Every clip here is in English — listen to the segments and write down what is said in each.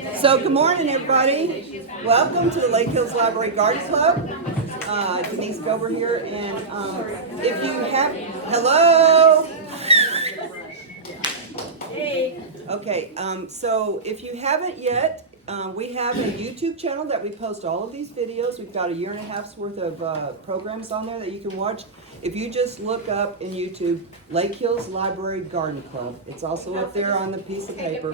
So good morning, everybody. Welcome to the Lake Hills Library Garden Club. Denise Gober here, and if you have, hello. Hey. Okay, so if you haven't yet, we have a YouTube channel that we post all of these videos. We've got a year and a half's worth of programs on there that you can watch. If you just look up in YouTube, Lake Hills Library Garden Club, it's also up there on the piece of paper.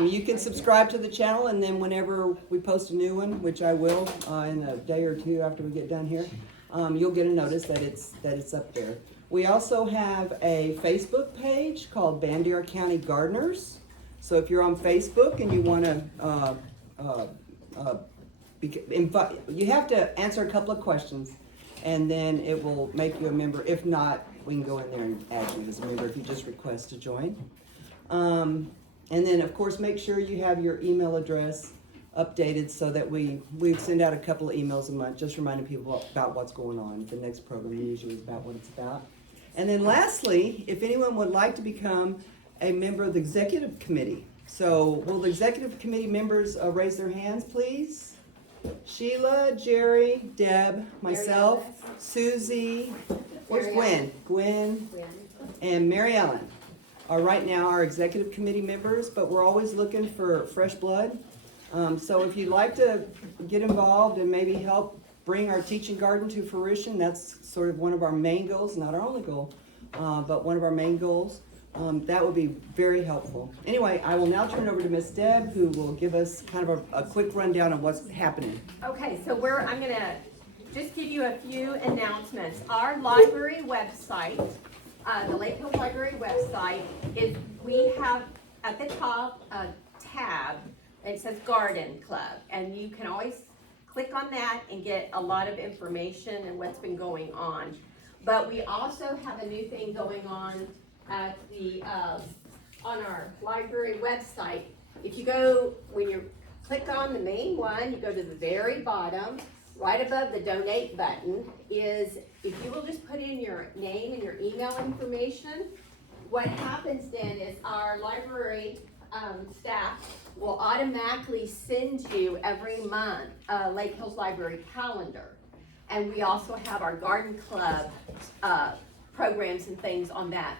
You can subscribe to the channel, and then whenever we post a new one, which I will in a day or two after we get done here, you'll get a notice that it's up there. We also have a Facebook page called Bandera County Gardeners. So if you're on Facebook and you want to invite, you have to answer a couple of questions, and then it will make you a member. If not, we can go in there and add you as a member if you just request to join. And then, of course, make sure you have your email address updated so that we send out a couple of emails a month, just reminding people about what's going on. The next program usually is about what it's about. And then lastly, if anyone would like to become a member of the executive committee. So will the executive committee members raise their hands, please? Sheila, Jerry, Deb, myself, Susie, where's Gwen? Gwen and Mary Ellen are right now our executive committee members, but we're always looking for fresh blood. So if you'd like to get involved and maybe help bring our teaching garden to fruition, that's sort of one of our main goals, not our only goal, but one of our main goals. That would be very helpful. Anyway, I will now turn it over to Miss Deb, who will give us kind of a quick rundown of what's happening. Okay, so I'm gonna just give you a few announcements. Our library website, the Lake Hills Library website, is we have at the top a tab and it says Garden Club, and you can always click on that and get a lot of information and what's been going on. But we also have a new thing going on at the on our library website. If you go, when you click on the main one, you go to the very bottom, right above the donate button is, if you will just put in your name and your email information, what happens then is our library staff will automatically send you every month a Lake Hills Library calendar. And we also have our garden club programs and things on that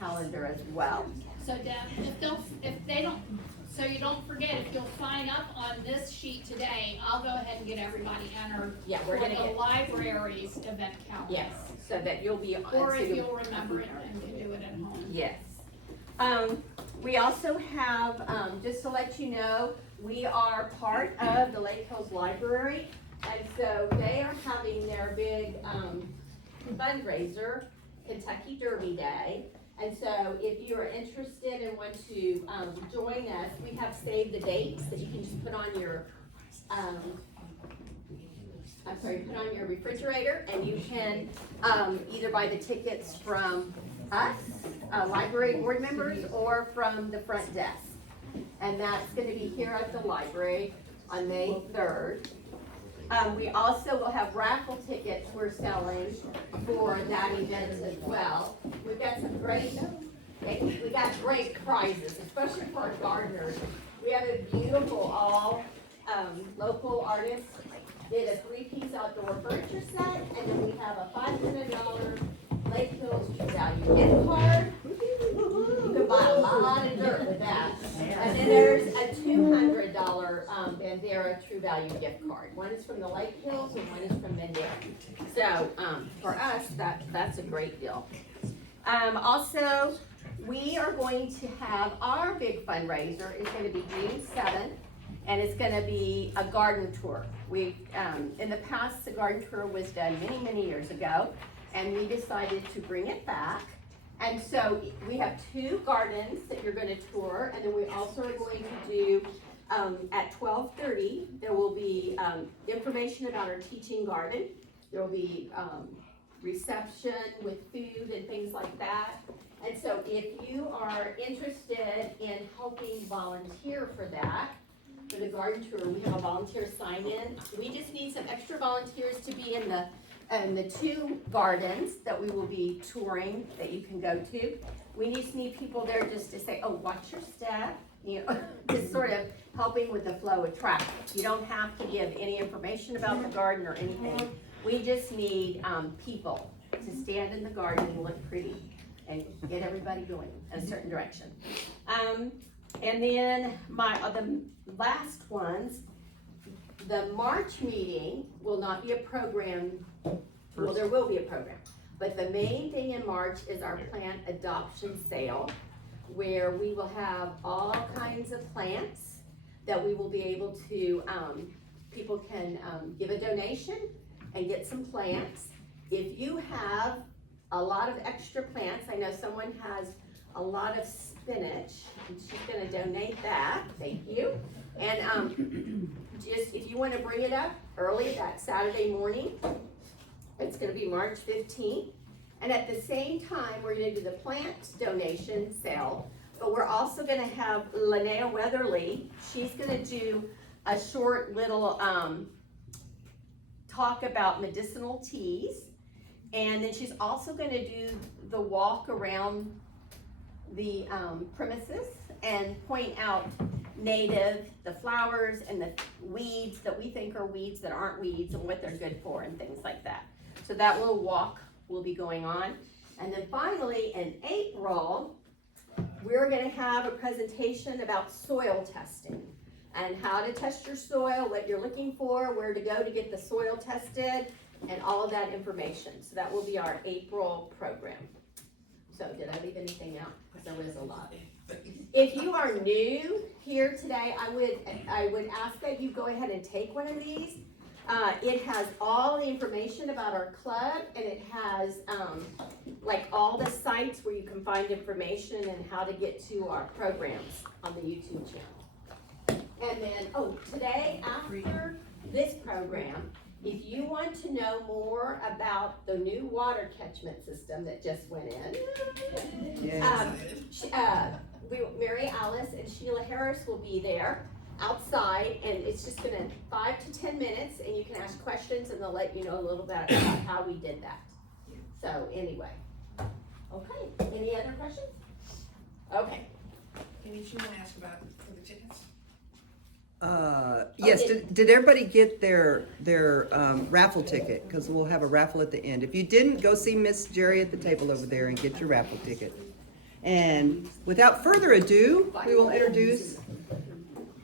calendar as well. So Deb, if they don't, so you don't forget, if you'll sign up on this sheet today, I'll go ahead and get everybody entered We're for gonna the get, library's event calendar. yes, so that you'll be, Or so if you'll, you'll remember it and can do it at home. yes. We also have, just to let you know, we are part of the Lake Hills Library, and so they are having their big fundraiser, Kentucky Derby Day. And so if you're interested and want to join us, we have saved the dates that you can just put on your, put on your refrigerator, and you can either buy the tickets from us, library board members, or from the front desk. And that's gonna be here at the library on May 3rd. We also will have raffle tickets we're selling for that event as well. We've got some great prizes, especially for our gardeners. We have a beautiful all local artists did a 3-piece outdoor furniture set, and then we have a $500 Lake Hills True Value gift card. You can buy a lot of dirt with that. And then there's a $200 Bandera True Value gift card. One is from the Lake Hills and one is from Bandera. So for us, that's a great deal. Also, we are going to have our big fundraiser is going to be June 7th, and it's going to be a garden tour. We in the past, the garden tour was done many, many years ago, and we decided to bring it back. And so we have 2 gardens that you're going to tour, and then we also are going to do, at 12:30, there will be information about our teaching garden. There will be reception with food and things like that. And so if you are interested in helping volunteer for that, for the garden tour, we have a volunteer sign-in. We just need some extra volunteers to be in the 2 gardens that we will be touring that you can go to. We just need people there just to say, oh, watch your step, you know, to sort of helping with the flow of traffic. You don't have to give any information about the garden or anything. We just need, people to stand in the garden and look pretty and get everybody going in a certain direction. And then the last ones, the March meeting will not be a program, well, there will be a program. But the main thing in March is our plant adoption sale, where we will have all kinds of plants that we will be able to, people can, give a donation and get some plants. If you have a lot of extra plants, I know someone has a lot of spinach, and she's gonna donate that, thank you. And, just, if you wanna bring it up early that Saturday morning, it's gonna be March 15th. And at the same time, we're gonna do the plant donation sale, but we're also gonna have Linnea Weatherly. She's gonna do a short little, talk about medicinal teas. And then she's also gonna do the walk around the, premises and point out the flowers and the weeds that we think are weeds that aren't weeds and what they're good for and things like that. So that little walk will be going on. And then finally, in April, we're gonna have a presentation about soil testing and how to test your soil, what you're looking for, where to go to get the soil tested, and all of that information. So that will be our April program. So did I leave anything out? Because there was a lot. If you are new here today, I would ask that you go ahead and take one of these. It has all the information about our club, and it has like all the sites where you can find information and how to get to our programs on the YouTube channel. And then, today after this program, if you want to know more about the new water catchment system that just went in, Mary Alice and Sheila Harris will be there outside, and it's just gonna 5 to 10 minutes, and you can ask questions, and they'll let you know a little bit about how we did that. So anyway, okay. Any other questions? Okay. Can you ask about for the tickets? Yes, did everybody get their raffle ticket? Because we'll have a raffle at the end. If you didn't, go see Miss Jerry at the table over there and get your raffle ticket. And without further ado, we will introduce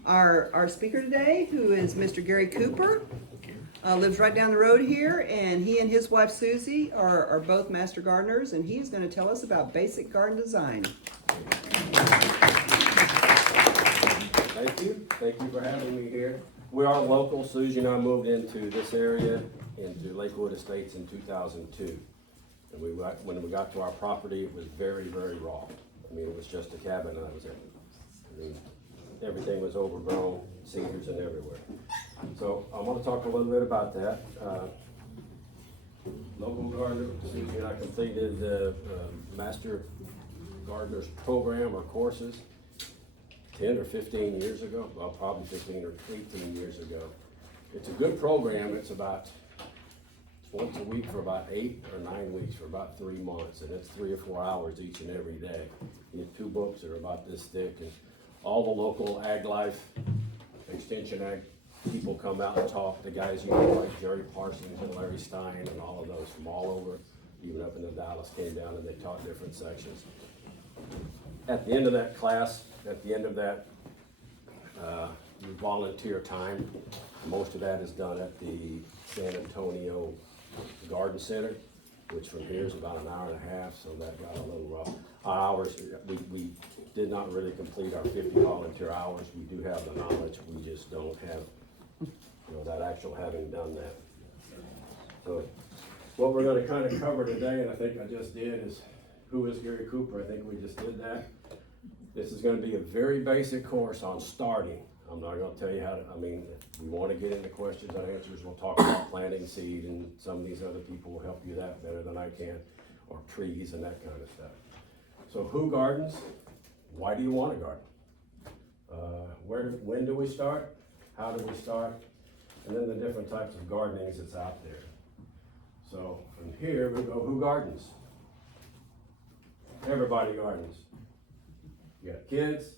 our speaker today, who is Mr. Gary Cooper. Lives right down the road here, and he and his wife Susie are both master gardeners, and he's going to tell us about basic garden design. Thank you for having me here. We are local. Susie and I moved into this area, into Lakewood Estates in 2002. And when we got to our property, it was very, very raw. I mean, it was just a cabin, and that was it. I mean, everything was overgrown, cedars and everywhere. So I want to talk a little bit about that. Local gardener, Susie and I completed the Master Gardeners program or courses 10 or 15 years ago, well, probably 15 or 18 years ago. It's a good program. It's once a week for about 8 or 9 weeks for about 3 months, and it's 3 or 4 hours each and every day. You get 2 books that are about this thick, and all the local ag life, extension ag people come out and talk. The guys you know, like Jerry Parsons and Larry Stein and all of those from all over, even up into Dallas, came down and they taught different sections. At the end of that class, at the end of that volunteer time, most of that is done at the San Antonio Garden Center, which from here is about an hour and a half, so that got a little rough. Our hours, we did not really complete our 50 volunteer hours. We do have the knowledge, we just don't have, that actual having done that. So what we're gonna kind of cover today, and I think I just did, is who is Gary Cooper? I think we just did that. This is gonna be a very basic course on starting. I'm not gonna tell you how to, if we wanna get into questions and answers, we'll talk about planting seed, and some of these other people will help you that better than I can, or trees and that kind of stuff. So who gardens? Why do you wanna garden? When do we start? How do we start? And then the different types of gardenings that's out there. So from here, we go, who gardens? Everybody gardens. You got kids,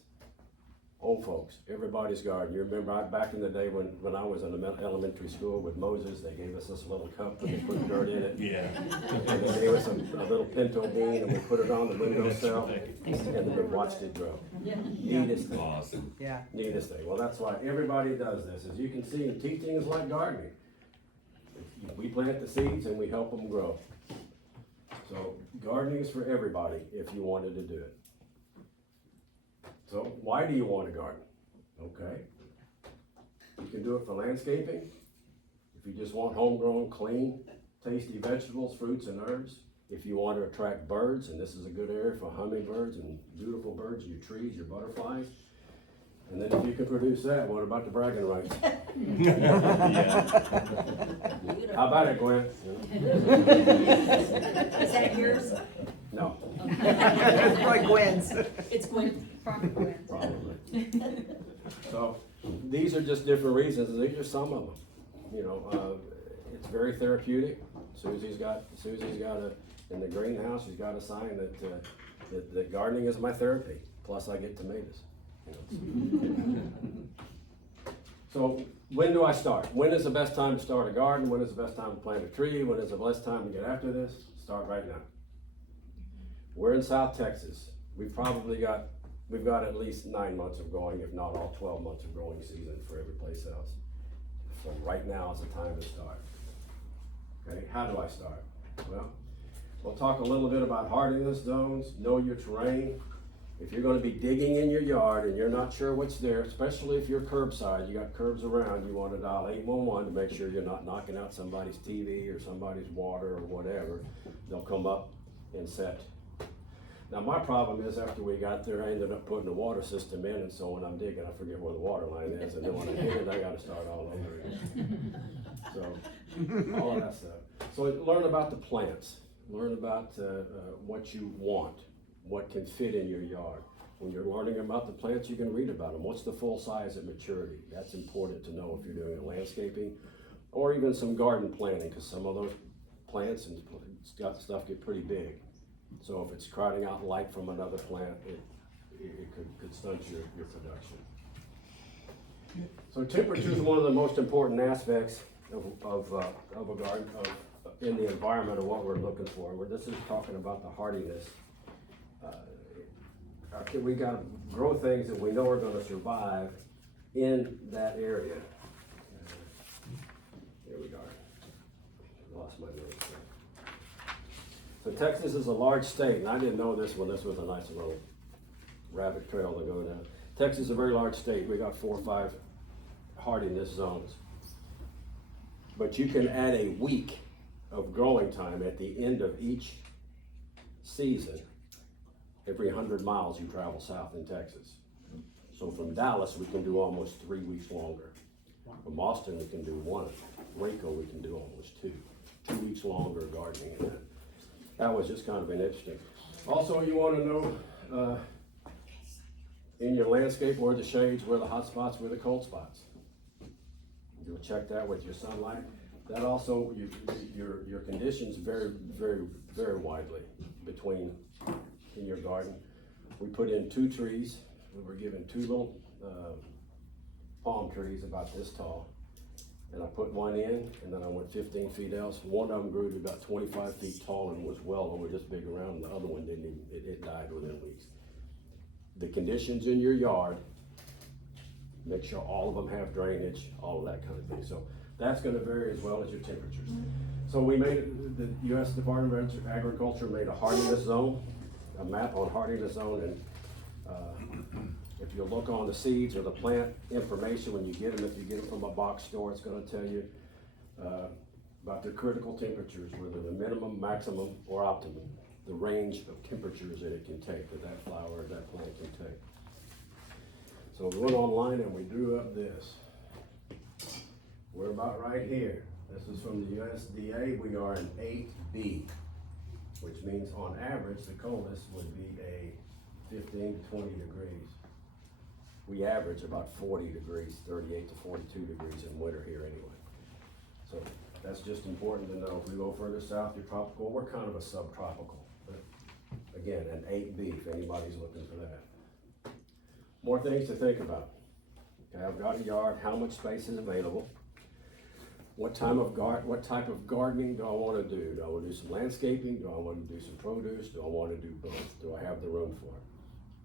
old folks, everybody's garden. You remember back in the day when I was in elementary school with Moses, they gave us this little cup and they put dirt in it. Yeah. And they gave us a little pinto bean and we put it on the windowsill and then we watched it grow. Neatest thing. Awesome. Yeah. Neatest thing. Well, that's why everybody does this. As you can see, teaching is like gardening. We plant the seeds and we help them grow. So gardening is for everybody if you wanted to do it. So why do you want to garden? Okay. You can do it for landscaping. If you just want homegrown, clean, tasty vegetables, fruits, and herbs. If you want to attract birds, and this is a good area for hummingbirds and beautiful birds, your trees, your butterflies. And then if you can produce that, what about the bragging rights? How about it, Gwen? Is that yours? No, It's probably Gwen's. It's Gwen. probably. So, these are just different reasons, and these are some of them. You know, it's very therapeutic. Susie's got in the greenhouse, she's got a sign that gardening is my therapy, plus I get tomatoes. You know, so when do I start? When is the best time to start a garden? When is the best time to plant a tree? When is the best time to get after this? Start right now. We're in South Texas. We've got at least 9 months of growing, if not all 12 months of growing season for every place else. So right now is the time to start. Okay, how do I start? Well, we'll talk a little bit about hardiness zones, know your terrain. If you're gonna be digging in your yard and you're not sure what's there, especially if you're curbside, you got curbs around, you wanna dial 811 to make sure you're not knocking out somebody's TV or somebody's water or whatever. They'll come up and set. Now my problem is after we got there, I ended up putting the water system in, and so when I'm digging, I forget where the water line is, and then when I dig it, I gotta start all over again. So, all of that stuff. So learn about the plants, learn about what you want, what can fit in your yard. When you're learning about the plants, you can read about them. What's the full size at maturity? That's important to know if you're doing landscaping, or even some garden planting, because some of those plants and stuff get pretty big. So if it's crowding out light from another plant, it could stunt your production. So temperature is one of the most important aspects of a garden, in the environment of what we're looking for. This is talking about the hardiness. We gotta grow things that we know are gonna survive in that area. Here we go. Lost my notes there. So Texas is a large state, and I didn't know this one. This was a nice little rabbit trail to go down. Texas is a very large state. We got 4 or 5 hardiness zones. But you can add a week of growing time at the end of each season every 100 miles you travel south in Texas. So from Dallas, we can do almost 3 weeks longer. From Austin, we can do 1. Waco, we can do almost 2. 2 weeks longer gardening in that. That was just kind of an interesting. Also, you want to know in your landscape where the shades, where the hot spots, where the cold spots. You'll check that with your sunlight. That also, your conditions vary very widely between in your garden. We put in 2 trees. We were given 2 little palm trees about this tall. And I put 1 in, and then I went 15 feet else. One of them grew to about 25 feet tall and was well over this big around, and the other one didn't even, it died within weeks. The conditions in your yard, make sure all of them have drainage, all of that kind of thing. So that's gonna vary as well as your temperatures. So we made, the U.S. Department of Agriculture made a hardiness zone, a map on hardiness zone, and if you look on the seeds or the plant information when you get them, if you get them from a box store, it's gonna tell you about their critical temperatures, whether the minimum, maximum, or optimum, the range of temperatures that it can take, that flower or that plant can take. So we went online and we drew up this. We're about right here. This is from the USDA. We are an 8B, which means on average, the coldest would be a 15 to 20 degrees. We average about 40 degrees, 38 to 42 degrees in winter here anyway. So that's just important to know. If we go further south, you're tropical. We're kind of a subtropical. But again, an 8B if anybody's looking for that. more things to think about. Okay, I've got a yard, how much space is available? What type of gardening do I wanna do? Do I wanna do some landscaping? Do I wanna do some produce? Do I wanna do both? Do I have the room for it?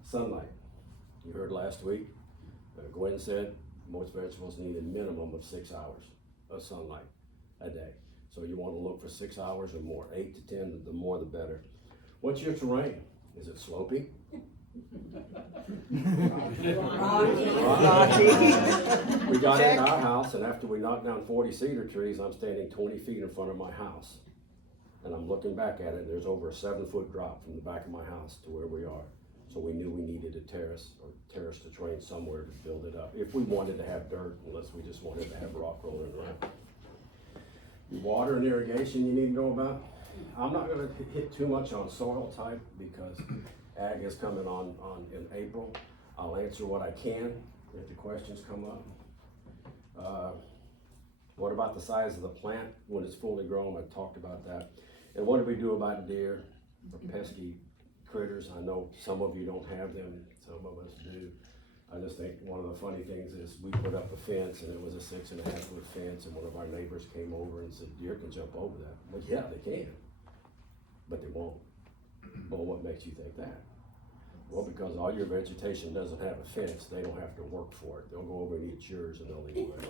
Sunlight. You heard last week, Gwen said most vegetables need a minimum of 6 hours of sunlight a day. So you wanna look for 6 hours or more, 8 to 10, the more the better. What's your terrain? Is it sloping? We got Check. into our house, and after we knocked down 40 cedar trees, I'm standing 20 feet in front of my house. And I'm looking back at it, and there's over a 7-foot drop from the back of my house to where we are. So we knew we needed a terrace to terrain somewhere to build it up, if we wanted to have dirt, unless we just wanted to have rock rolling around. Water and irrigation you need to know about. I'm not gonna hit too much on soil type because ag is coming on in April. I'll answer what I can if the questions come up. What about the size of the plant when it's fully grown? I talked about that. And what do we do about deer, the pesky critters? I know some of you don't have them, some of us do. I just think one of the funny things is we put up a fence and it was a 6.5-foot fence, and one of our neighbors came over and said, deer can jump over that. Well, yeah, they can, but they won't. Well, what makes you think that? Well, because all your vegetation doesn't have a fence, they don't have to work for it. They'll go over and eat yours and they'll leave it.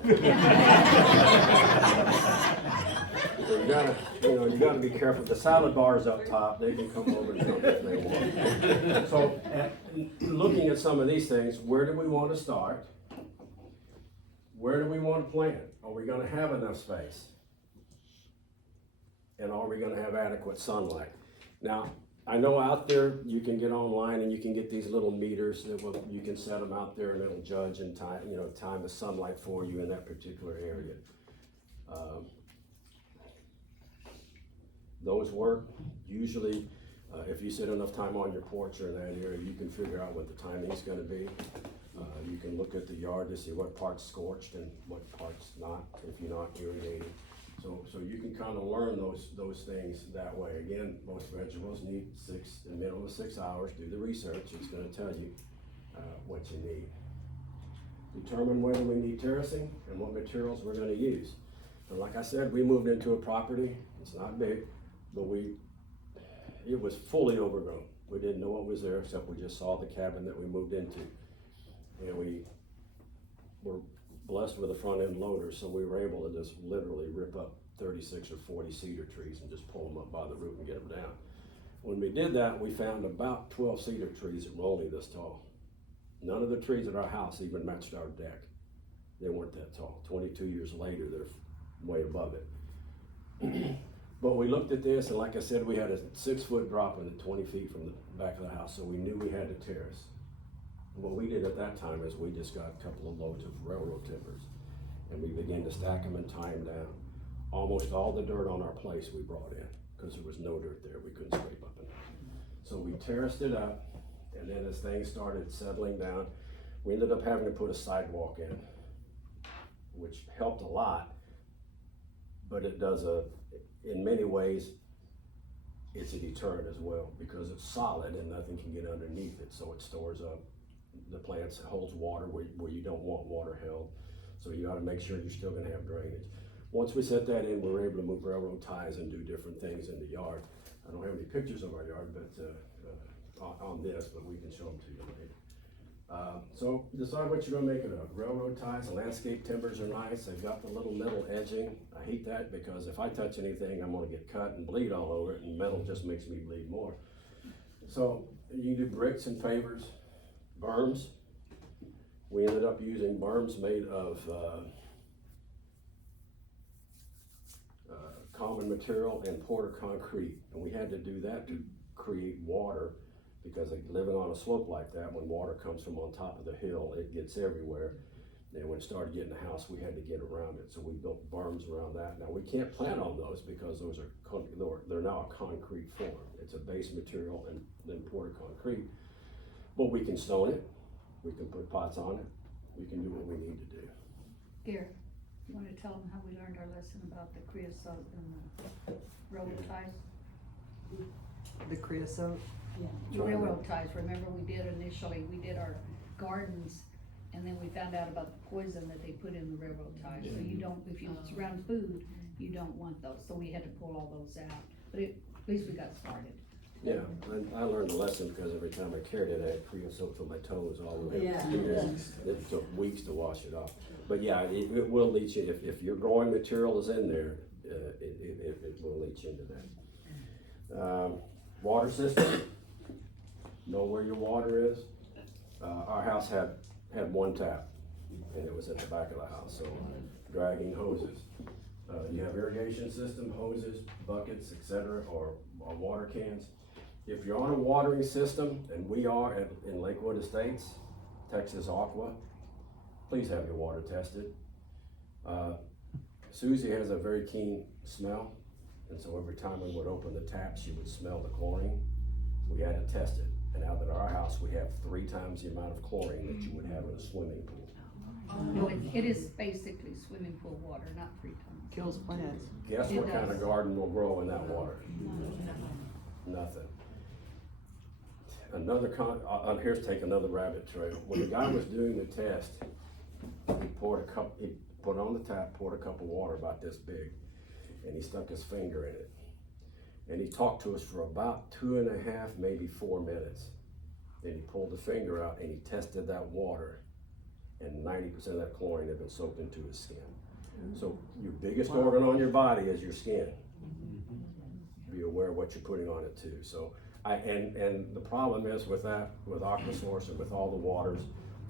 So you gotta be careful. The salad bar's up top, they can come over and jump if they want. So, looking at some of these things, where do we wanna start? Where do we wanna plant? Are we gonna have enough space? And are we gonna have adequate sunlight? Now, I know out there, you can get online and you can get these little meters that you can set them out there and it'll judge and time the sunlight for you in that particular area. Those work. Usually, if you sit enough time on your porch or in that area, you can figure out what the timing's gonna be. You can look at the yard to see what part's scorched and what part's not, if you're not irrigating. So you can kind of learn those things that way. Again, most vegetables need a minimum of 6 hours. Do the research, it's gonna tell you what you need. Determine whether we need terracing and what materials we're gonna use. And like I said, we moved into a property, it's not big, but it was fully overgrown. We didn't know what was there, except we just saw the cabin that we moved into. And we were blessed with a front end loader, so we were able to just literally rip up 36 or 40 cedar trees and just pull them up by the root and get them down. When we did that, we found about 12 cedar trees that were only this tall. None of the trees at our house even matched our deck. They weren't that tall. 22 years later, they're way above it. But we looked at this, and like I said, we had a 6-foot drop in it 20 feet from the back of the house, so we knew we had to terrace. What we did at that time is we just got a couple of loads of railroad timbers and we began to stack them and tie them down. Almost all the dirt on our place we brought in because there was no dirt there. We couldn't scrape up enough. So we terraced it up, and then as things started settling down, we ended up having to put a sidewalk in, which helped a lot, but it does in many ways, it's a deterrent as well because it's solid and nothing can get underneath it, so it stores up the plants, holds water where you don't want water held. So you gotta make sure you're still gonna have drainage. Once we set that in, we were able to move railroad ties and do different things in the yard. I don't have any pictures of our yard, but on this, but we can show them to you later. So decide what you're gonna make it of. Railroad ties, landscape timbers are nice. They've got the little metal edging. I hate that because if I touch anything, I'm gonna get cut and bleed all over it, and metal just makes me bleed more. So you can do bricks and pavers. Berms. We ended up using berms made of common material and porter concrete. And we had to do that to create water because living on a slope like that, when water comes from on top of the hill, it gets everywhere. And when it started getting the house, we had to get around it. So we built berms around that. Now we can't plant on those because they're now a concrete form. It's a base material and then porter concrete. But we can stone it, we can put pots on it, we can do what we need to do. Gary, you wanna tell them how we learned our lesson about the creosote and the railroad ties? The creosote. The railroad ties, remember we did our gardens, and then we found out about the poison that they put in the railroad ties, so you don't, if you surround food, you don't want those, so we had to pull all those out, but at least we got started. Yeah, I learned a lesson because every time I carried it, I had creosote to my toes all the way up. Yeah. It took weeks to wash it off. But yeah, it will leach you, if your growing material is in there, it will leach into that. Water system, know where your water is. Our house had one tap, and it was at the back of the house, so dragging hoses. You have irrigation system, hoses, buckets, etc., or water cans. If you're on a watering system, and we are in Lakewood Estates, Texas Aqua, please have your water tested. Susie has a very keen smell, and so every time we would open the tap, she would smell the chlorine. We had it tested, and out at our house, we have 3 times the amount of chlorine that you would have in a swimming pool. No, it is basically swimming pool water, not 3 tons. Kills plants. Guess It what kind of does. garden will grow in that water? Nothing. Here's take another rabbit trail. When the guy was doing the test, he put on the tap, poured a cup of water about this big, and he stuck his finger in it. And he talked to us for about 2.5, maybe 4 minutes. Then he pulled the finger out and he tested that water, and 90% of that chlorine had been soaked into his skin. So your biggest organ on your body is your skin. Be aware of what you're putting on it too. So and the problem is with that, with Aquasource and with all the waters,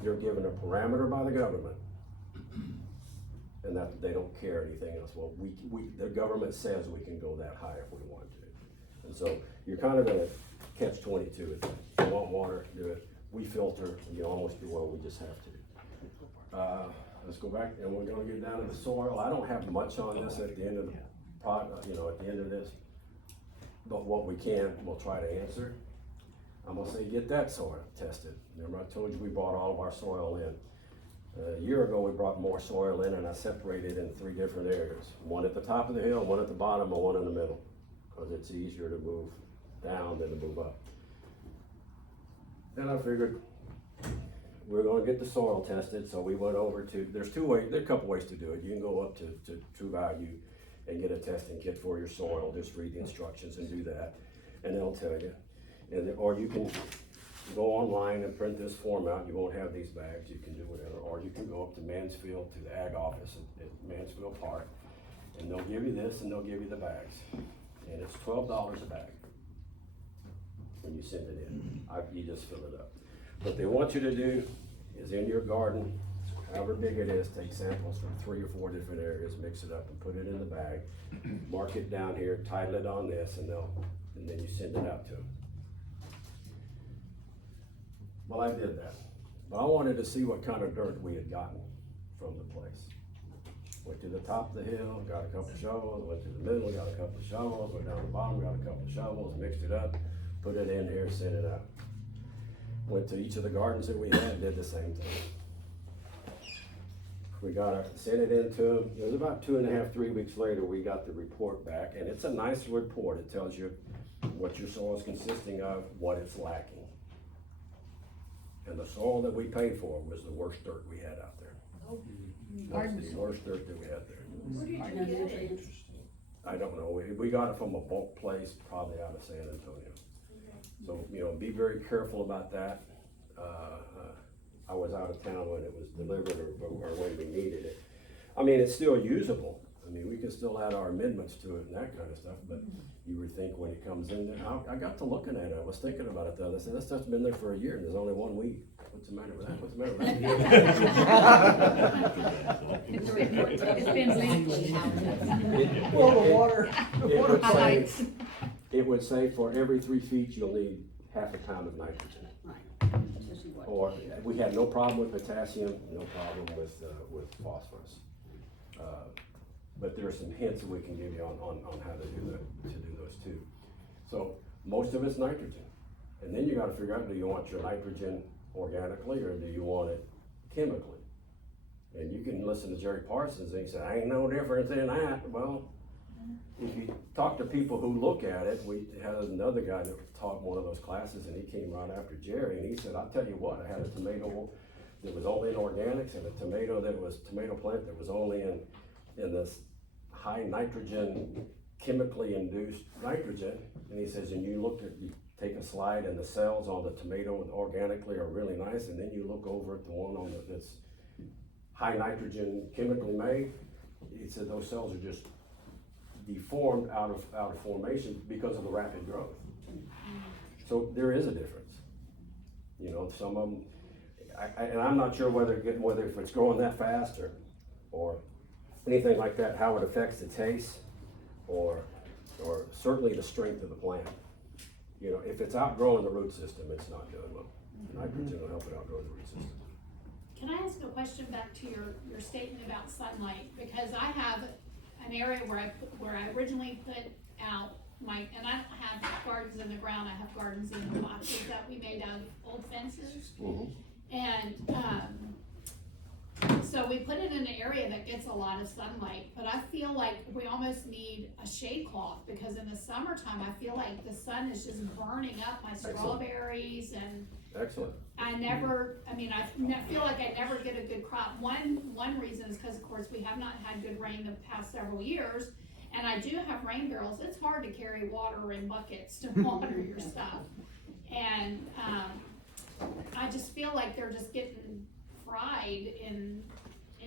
you're given a parameter by the government, and that they don't care anything else. Well, the government says we can go that high if we want to, and so you're kind of in a catch-22 with that. You want water, do it. We filter, you almost do well. We just have to. Let's go back, and we're gonna get down to the soil. I don't have much on this at the end of the at the end of this, but what we can, we'll try to answer. I'm gonna say get that soil tested. Remember I told you we brought all of our soil in. A year ago, we brought more soil in, and I separated in 3 different areas. One at the top of the hill, one at the bottom, and one in the middle, because it's easier to move down than to move up. Then I figured we're gonna get the soil tested, so we went over to, there's a couple ways to do it. You can go up to True Value and get a testing kit for your soil, just read the instructions and do that, and they'll tell you. Or you can go online and print this form out. You won't have these bags, you can do whatever. Or you can go up to Mansfield, to the ag office at Mansfield Park, and they'll give you this and they'll give you the bags. And it's $12 a bag when you send it in. You just fill it up. What they want you to do is in your garden, however big it is, take samples from 3 or 4 different areas, mix it up and put it in the bag, mark it down here, title it on this, and then you send it out to them. Well, I did that, but I wanted to see what kind of dirt we had gotten from the place. Went to the top of the hill, got a couple shovels, went to the middle, got a couple shovels, went down the bottom, got a couple shovels, mixed it up, put it in here, sent it out. Went to each of the gardens that we had, did the same thing. We sent it into them. It was about 2.5, 3 weeks later, we got the report back, and it's a nice report. It tells you what your soil is consisting of, what it's lacking. And the soil that we paid for was the worst dirt we had out there. That's the worst dirt that we had there. Where did you get it? I don't know. We got it from a bulk place, probably out of San Antonio. So, be very careful about that. I was out of town when it was delivered or when we needed it. I mean, it's still usable. I mean, we can still add our amendments to it and that kind of stuff, but you would think when it comes in there, I got to looking at it, I was thinking about it the other day. I said, this stuff's been there for a year and there's only 1 week. What's the matter with that? What's the matter with that? It's been leaked. Well, the water. Highlights. It would say for every 3 feet, you'll need half a pound of nitrogen. Or we had no problem with potassium, no problem with phosphorus. But there are some hints that we can give you on how to do those too. So most of it's nitrogen. And then you gotta figure out, do you want your nitrogen organically or do you want it chemically? And you can listen to Jerry Parsons and he said, ain't no difference in that. Well, if you talk to people who look at it, we had another guy that taught one of those classes, and he came right after Jerry, and he said, I'll tell you what, I had a tomato that was only in organics, and a tomato plant that was only in this high nitrogen, chemically induced nitrogen. And he says, and you take a slide, and the cells on the tomato organically are really nice, and then you look over at the one that's high nitrogen chemically made. He said those cells are just deformed out of formation because of the rapid growth. So there is a difference. You know, some of them, and I'm not sure whether if it's growing that fast or anything like that, how it affects the taste or certainly the strength of the plant. You know, if it's outgrowing the root system, it's not doing well. Nitrogen will help it outgrow the root system. Can I ask a question back to your statement about sunlight? Because I have an area where I originally put out and I don't have gardens in the ground, I have gardens in the boxes that we made out of old fences. And, so we put it in an area that gets a lot of sunlight, but I feel like we almost need a shade cloth, because in the summertime, I feel like the sun is just burning up my strawberries and Excellent. I feel like I never get a good crop. One reason is because, of course, we have not had good rain the past several years, and I do have rain barrels. It's hard to carry water in buckets to water your stuff, and I just feel like they're just getting fried in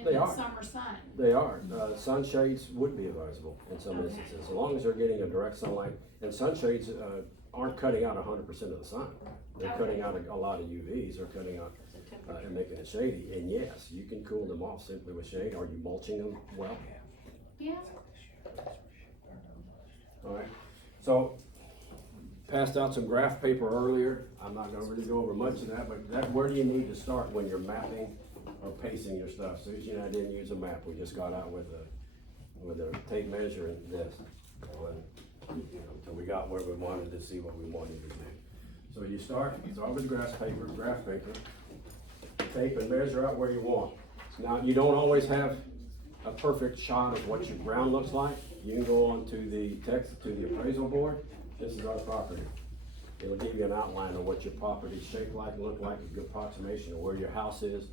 They the are. summer sun. They are. Sunshades would be advisable in some instances, as long as they're getting a direct sunlight. And sunshades aren't cutting out 100% of the sun. They're cutting out a lot of UVs. They're cutting out and making it shady. And yes, you can cool them off simply with shade. Are you mulching them well? Yeah. All right. So passed out some graph paper earlier. I'm not going to really go over much of that, but where do you need to start when you're mapping or pacing your stuff? Susie and I didn't use a map. We just got out with a tape measure and this. Until we got where we wanted to see what we wanted to do. So you start with graph paper, tape and measure out where you want. Now, you don't always have a perfect shot of what your ground looks like. You can go on to the appraisal board. This is our property. It'll give you an outline of what your property shaped like, look like, a good approximation of where your house is.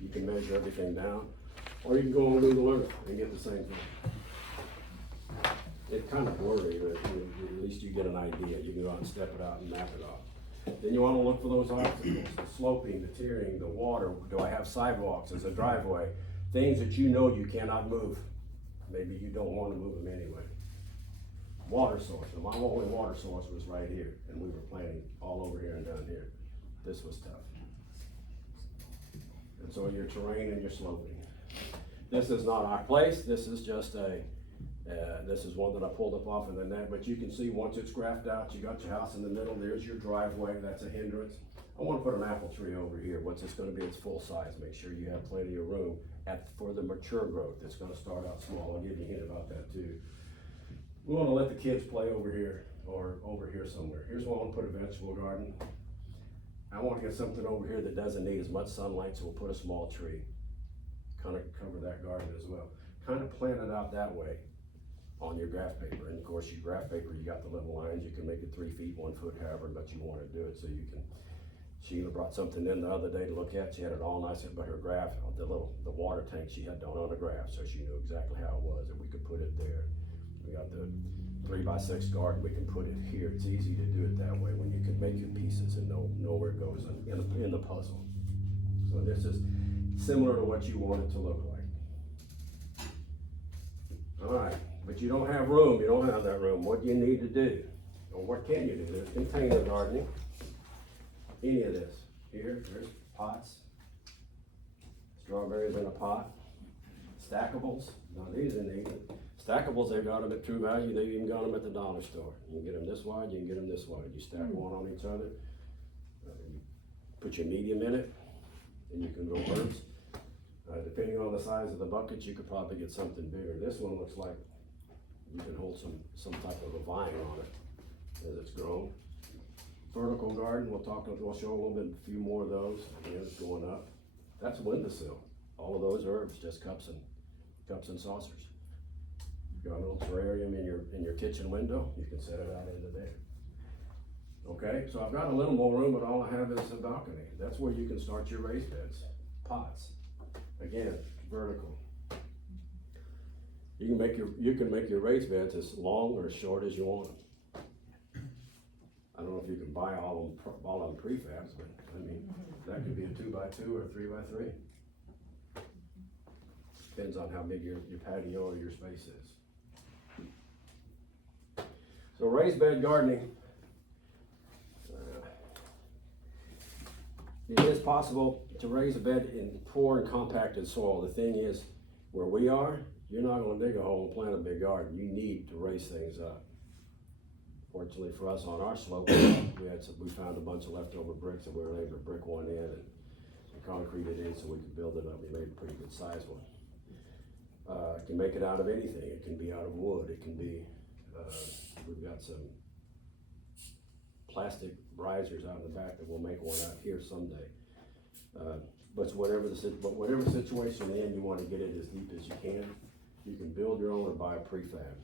You can measure everything down, or you can go on Google Earth and get the same thing. It's kind of blurry, but at least you get an idea. You can go out and step it out and map it off. Then you want to look for those obstacles, the sloping, the tiering, the water. Do I have sidewalks as a driveway? Things that you know you cannot move. Maybe you don't want to move them anyway. Water source. And my only water source was right here, and we were planting all over here and down here. This was tough. And so your terrain and your sloping. This is not our place. This is just this is one that I pulled up off of the net, but you can see once it's graphed out, you got your house in the middle, there's your driveway, that's a hindrance. I want to put an apple tree over here. What's it's going to be its full size. Make sure you have plenty of room for the mature growth. It's going to start out small. I'll give you a hint about that too. We want to let the kids play over here or over here somewhere. Here's where I want to put a vegetable garden. I want to get something over here that doesn't need as much sunlight, so we'll put a small tree. Kind of cover that garden as well. Kind of plan it out that way on your graph paper. And of course, your graph paper, you got the little lines. You can make it 3 feet, 1 foot, however much you want to do it. So you can. Sheila brought something in the other day to look at. She had it all nice, but her graph, the water tank she had done on a graph, so she knew exactly how it was, and we could put it there. We got the 3x6 garden. We can put it here. It's easy to do it that way when you can make your pieces and know where it goes in the puzzle. So this is similar to what you want it to look like. All right. But you don't have room, you don't have that room. What do you need to do? Or what can you do? There's container gardening. Any of this. There's pots. Strawberries in a pot. Stackables. Now these are neat. Stackables, they've got them at True Value. They've even got them at the dollar store. You can get them this wide, you can get them this wide. You stack one on each other. You put your medium in it, and you can grow herbs. Depending on the size of the bucket, you could probably get something bigger. This one looks like you can hold some type of a vine on it as it's grown. Vertical garden, we'll show a few more of those. Again, it's going up. That's windowsill. All of those herbs, just cups and saucers. got a little terrarium in your kitchen window, you can set it out into there. Okay, so I've got a little more room, but all I have is a balcony. That's where you can start your raised beds, pots. Again, vertical. You can make your raised beds as long or as short as you want them. I don't know if you can buy all of them prefabs, but I mean, that could be a 2x2 or a 3x3. Depends on how big your patio or your space is. So raised bed gardening. It is possible to raise a bed in poor and compacted soil. The thing is, where we are, you're not gonna dig a hole and plant a big garden. You need to raise things up. Fortunately for us, on our slope, we found a bunch of leftover bricks and we were able to brick one in and concrete it in so we could build it up. We made a pretty good size one. It can make it out of anything. It can be out of wood. It can be, we've got some plastic risers out in the back that we'll make one out here someday. But whatever situation in the end, you want to get it as deep as you can. You can build your own or buy a prefab.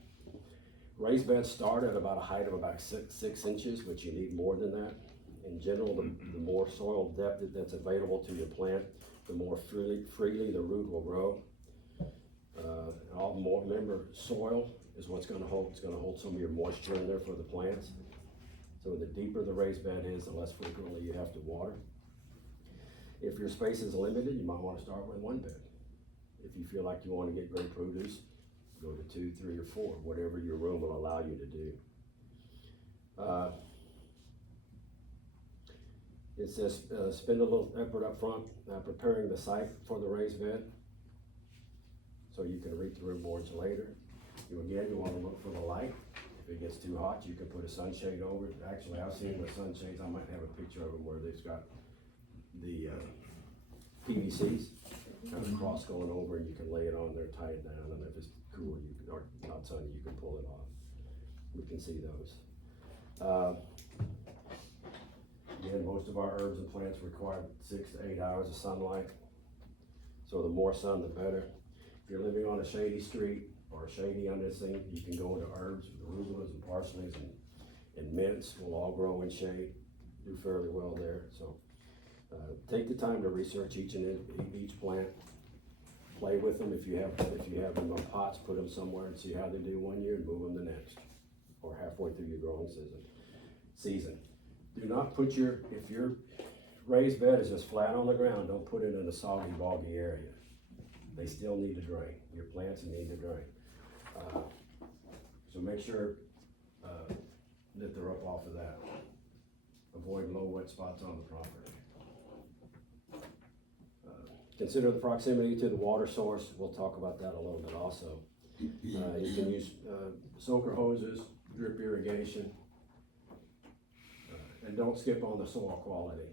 Raised beds start at about a height of about 6 inches, but you need more than that. In general, the more soil depth that's available to your plant, the more freely the root will grow. Remember, soil is what's going to hold some of your moisture in there for the plants. So the deeper the raised bed is, the less frequently you have to water. If your space is limited, you might want to start with one bed. If you feel like you want to get great produce, go to 2, 3, or 4, whatever your room will allow you to do. It says spend a little effort up front preparing the site for the raised bed, so you can reap the rewards later. You want to look for the light. If it gets too hot, you can put a sunshade over it. Actually, I've seen the sunshades. I might have a picture of them where they've got the PVCs kind of cross going over, and you can lay it on there, tie it down, and if it's cool, or not sunny, you can pull it off. We can see those. Again, most of our herbs and plants require 6 to 8 hours of sunlight. So the more sun, the better. If you're living on a shady street or shady on this thing, you can go into herbs, arugulas and parsleys and mints will all grow in shade, do fairly well there. So take the time to research each plant, play with them. If you have them in pots, put them somewhere and see how they do one year and move them the next, or halfway through your growing season. Do not put if your raised bed is just flat on the ground, don't put it in a soggy, boggy area. They still need to drain. Your plants need to drain. So make sure that they're up off of that. Avoid low wet spots on the property. Consider the proximity to the water source. We'll talk about that a little bit also. You can use soaker hoses, drip irrigation, and don't skip on the soil quality.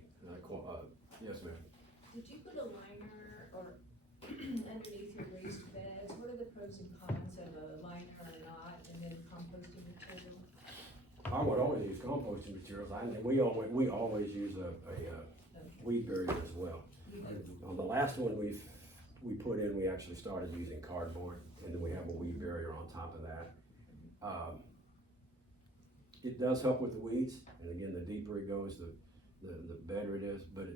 Yes, ma'am. Did you put a liner or underneath your raised beds? What are the pros and cons of a liner or not, and then composting material? I would always use composting materials. We always use a weed barrier as well. On the last one we put in, we actually started using cardboard, and then we have a weed barrier on top of that. It does help with the weeds, and again, the deeper it goes, the better it is, but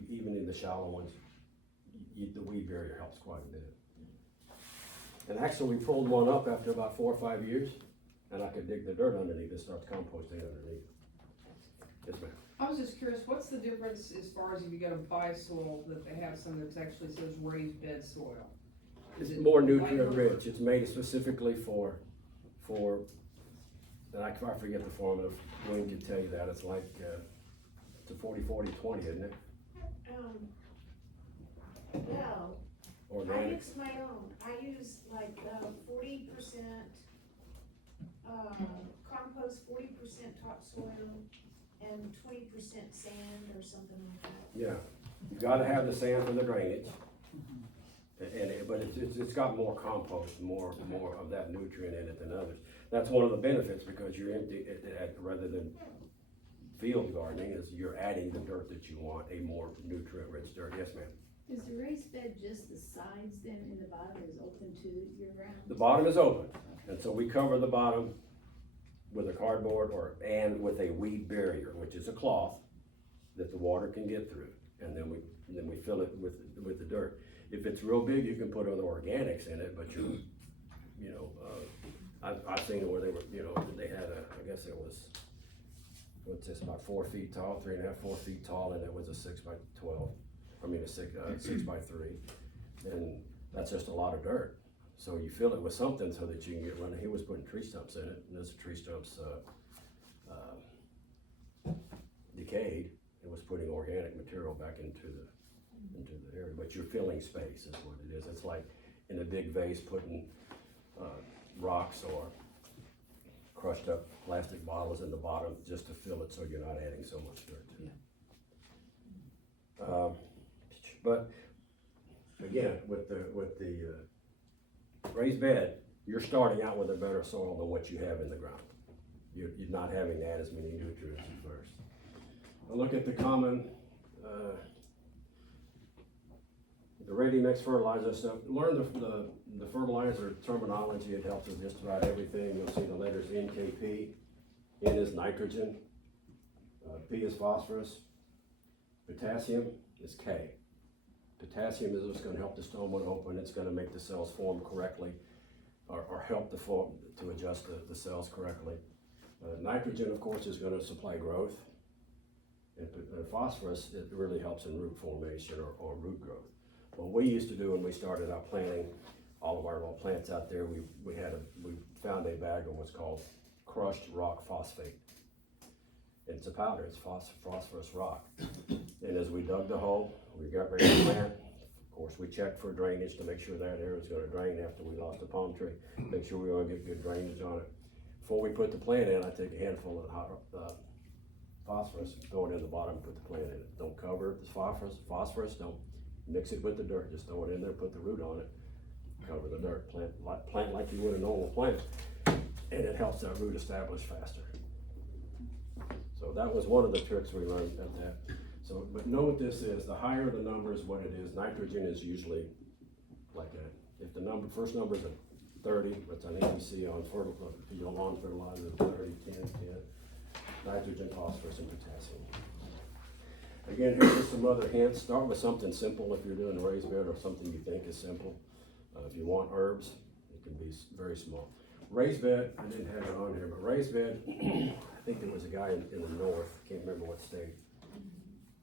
even in the shallow ones, the weed barrier helps quite a bit. And actually, we pulled one up after about 4 or 5 years, and I could dig the dirt underneath and start composting underneath. Yes, ma'am. I was just curious, what's the difference as far as if you go to buy soil that they have some that actually says raised bed soil? It's more nutrient rich. It's made specifically for, and I forget the formula. Wayne can tell you that. It's like, it's a 40-40-20, isn't it? No, I Organic. mix my own. I use like 40% compost, 40% topsoil, and 20% sand or something like that. Yeah, you gotta have the sand for the drainage. But it's got more compost, more of that nutrient in it than others. That's one of the benefits, because you're empty, rather than field gardening, is you're adding the dirt that you want, a more nutrient-rich dirt. Yes, ma'am. Is the raised bed just the sides then, and the bottom is open to year round? The bottom is open. Okay. And so we cover the bottom with a cardboard and with a weed barrier, which is a cloth that the water can get through. And then we fill it with the dirt. If it's real big, you can put other organics in it, but I've seen it where they were, they had I guess it was, what's this, about 4 feet tall, 3.5, 4 feet tall, and it was a 6 by 12. I mean, a 6 by 3. And that's just a lot of dirt. So you fill it with something so that you can get running. He was putting tree stumps in it, and as the tree stumps decayed, it was putting organic material back into the area. But you're filling space is what it is. It's like in a big vase putting rocks or crushed up plastic bottles in the bottom just to fill it so you're not adding so much dirt to it. But again, with the raised bed, you're starting out with a better soil than what you have in the ground. You're not having to add as many nutrients at first. I look at the common, the ready mix fertilizer stuff. Learn the fertilizer terminology. It helps with just about everything. You'll see the letters NKP. N is nitrogen. P is phosphorus. Potassium is K. Potassium is what's going to help the stoma open. It's going to make the cells form correctly, or help to adjust the cells correctly. Nitrogen, of course, is going to supply growth. And phosphorus, it really helps in root formation or root growth. What we used to do when we started out planting all of our little plants out there, we found a bag of what's called crushed rock phosphate. It's a powder, it's phosphorus rock. And as we dug the hole, we got ready to plant. Of course, we checked for drainage to make sure that area was gonna drain after we lost the palm tree. Make sure we were gonna get good drainage on it. Before we put the plant in, I take a handful of phosphorus, throw it in the bottom, put the plant in it. Don't cover the phosphorus, don't mix it with the dirt, just throw it in there, put the root on it, cover the dirt, plant like you would a normal plant, and it helps that root establish faster. So that was one of the tricks we learned at that. So, but know what this is, the higher the number is what it is. Nitrogen is usually like if the first number is a 30, that's an ABC on your lawn fertilizer, 30, 10, 10. Nitrogen, phosphorus, and potassium. Again, here's some other hints. Start with something simple if you're doing a raised bed or something you think is simple. If you want herbs, it can be very small. Raised bed, I didn't have it on here, but raised bed, I think there was a guy in the north, can't remember what state,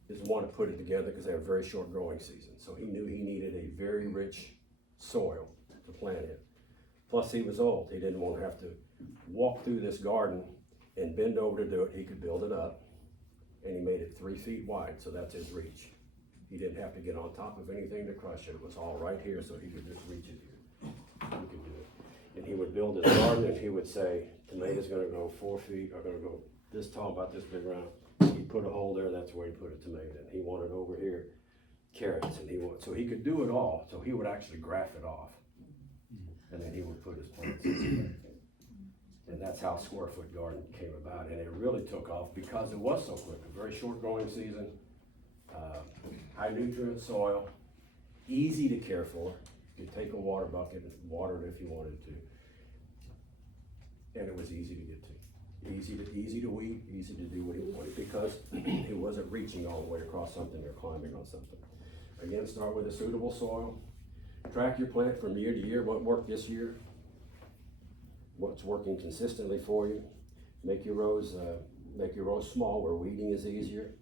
is the one to put it together because they have a very short growing season. So he knew he needed a very rich soil to plant in. Plus he was old. He didn't want to have to walk through this garden and bend over to do it. He could build it up, and he made it 3 feet wide, so that's his reach. He didn't have to get on top of anything to crush it. It was all right here, so he could just reach it here. He could do it. And he would build his garden, and he would say, tomatoes gonna go 4 feet, are gonna go this tall, about this big around. He'd put a hole there, that's where he put a tomato in. He wanted over here carrots, and so he could do it all, so he would actually graph it off. And then he would put his plants in. And that's how Square Foot Garden came about, and it really took off because it was so quick. A very short growing season, high nutrient soil, easy to care for. You could take a water bucket and water it if you wanted to, and it was easy to get to. Easy to weed, easy to do what he wanted because he wasn't reaching all the way across something or climbing on something. Again, start with a suitable soil. Track your plant from year to year. What worked this year? What's working consistently for you? Make your rows small where weeding is easier.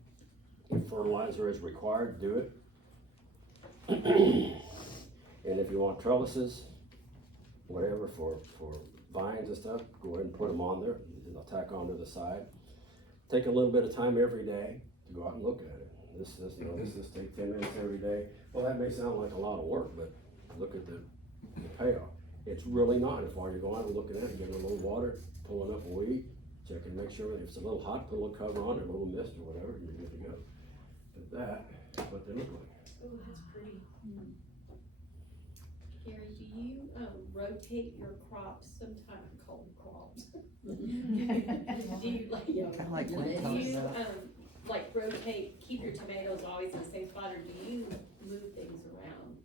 If fertilizer is required, do it. And if you want trellises, whatever for vines and stuff, go ahead and put them on there. They'll tack onto the side. Take a little bit of time every day to go out and look at it. This take 10 minutes every day. Well, that may sound like a lot of work, but look at the payoff. It's really not. If while you're going out and looking at it, getting a little water, pulling up a weed, checking, make sure if it's a little hot, put a little cover on it, a little mist or whatever, and you're good to go. But that's what they look like. Oh, that's pretty. Gary, do you rotate your crops? Sometimes I call them crops. Do you like, Kinda like what you're do you talking about. like rotate, keep your tomatoes always in the same spot, or do you move things around?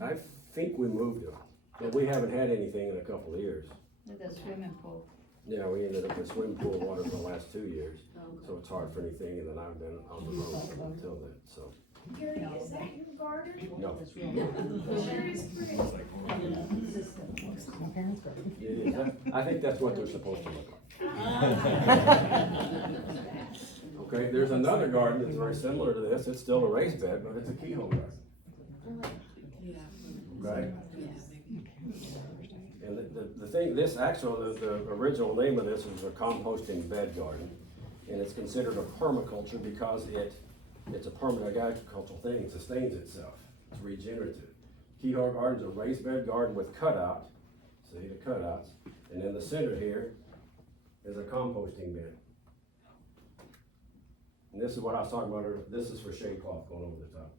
I think we moved them. And we haven't had anything in a couple of years. With the swimming pool. Yeah, we ended up with swimming pool water for the last 2 years, so it's hard for anything, and then I've been on the road until then, so. Gary, is that your garden? No, Sure is pretty. it is. I think that's what they're supposed to look like. Okay, there's another garden that's very similar to this. It's still a raised bed, but it's a keyhole garden. Okay? And the thing, this actually, the original name of this is a composting bed garden. And it's considered a permaculture because it's a permanent agricultural thing. It sustains itself. It's regenerative. Keyhole garden's a raised bed garden with cutout. See the cutouts. And in the center here is a composting bin. And this is what I was talking about earlier. This is for shade cloth going over the top.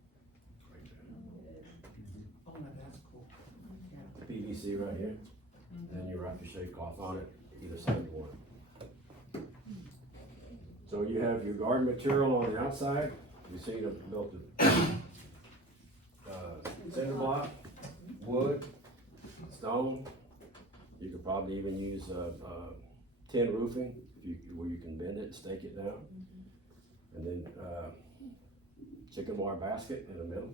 Oh, no, that's cool. PVC right here. Then you wrap your shade cloth on it, either side you want. So you have your garden material on the outside. You see the built cinder block, wood, stone. You could probably even use tin roofing where you can bend it, stake it down. And then chicken wire basket in the middle,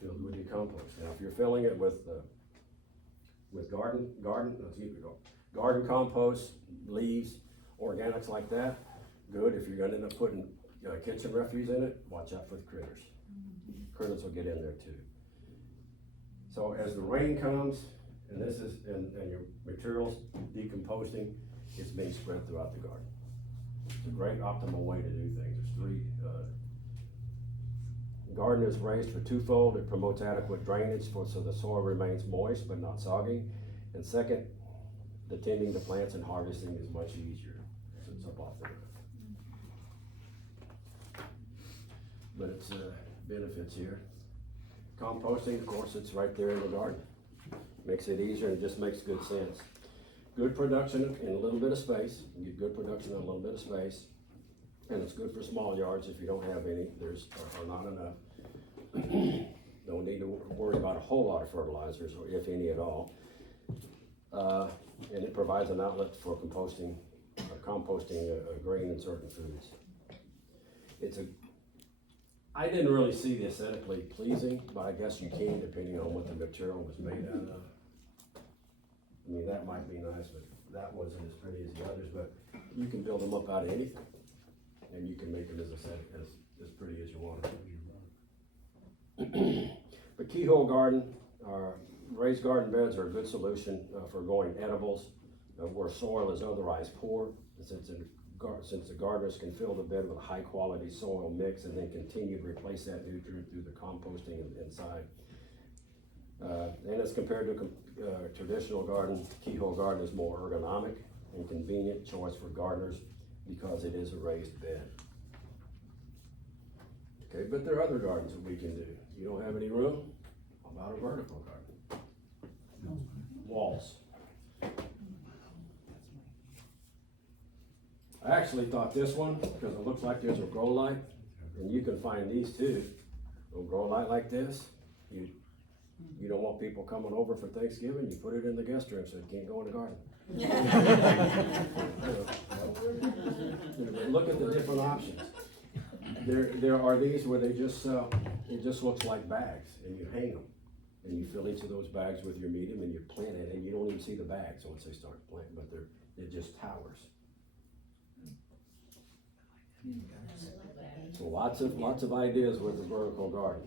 filled with your compost. Now, if you're filling it with garden compost, leaves, organics like that, good. If you're gonna end up putting kitchen refuse in it, watch out for the critters. Critters will get in there too. So as the rain comes, and your materials decomposing, it's being spread throughout the garden. It's a great optimal way to do things. There's three. Garden is raised for twofold. It promotes adequate drainage so the soil remains moist but not soggy. And second, the tending to plants and harvesting is much easier since it's up off the roof. But it's benefits here. Composting, of course, it's right there in the garden. Makes it easier and it just makes good sense. Good production in a little bit of space. You get good production in a little bit of space. And it's good for small yards if you don't have any. There's are not enough. Don't need to worry about a whole lot of fertilizers, or if any at all. And it provides an outlet for composting grain and certain foods. I didn't really see the aesthetically pleasing, but I guess you can depending on what the material was made out of. I mean, that might be nice, but that wasn't as pretty as the others, but you can build them up out of anything. And you can make them, as I said, as pretty as you want them. But keyhole garden, raised garden beds are a good solution for growing edibles where soil is otherwise poor. Since the gardeners can fill the bed with a high quality soil mix and then continue to replace that nutrient through the composting inside. And as compared to a traditional garden, keyhole garden is more ergonomic and convenient choice for gardeners because it is a raised bed. Okay, but there are other gardens that we can do. You don't have any room? How about a vertical garden? Walls. I actually thought this one, because it looks like there's a grow light, and you can find these too. A grow light like this, you don't want people coming over for Thanksgiving, you put it in the guest room so you can't go in the garden. Look at the different options. There are these where they just sell, it just looks like bags, and you hang them. And you fill each of those bags with your medium and you plant it, and you don't even see the bags once they start planting, but it just towers. So lots of ideas with the vertical garden.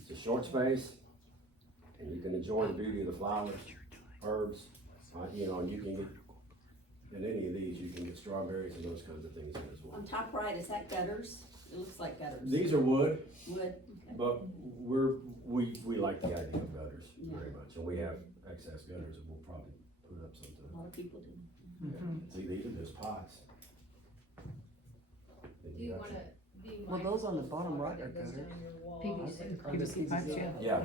It's a short space, and you can enjoy the beauty of the flowers, herbs, and you can get, in any of these, you can get strawberries and those kinds of things in as well. On top right, is that gutters? It looks like gutters. These are wood, Wood, okay. but we like the idea of gutters very much, and we have excess gutters that we'll probably put up A sometime. lot of people do. See, these are just pots. Then Do you got wanna, do you Well, mind those on the if bottom water right are that goes gutter. down your wall? PVC pipes, yeah.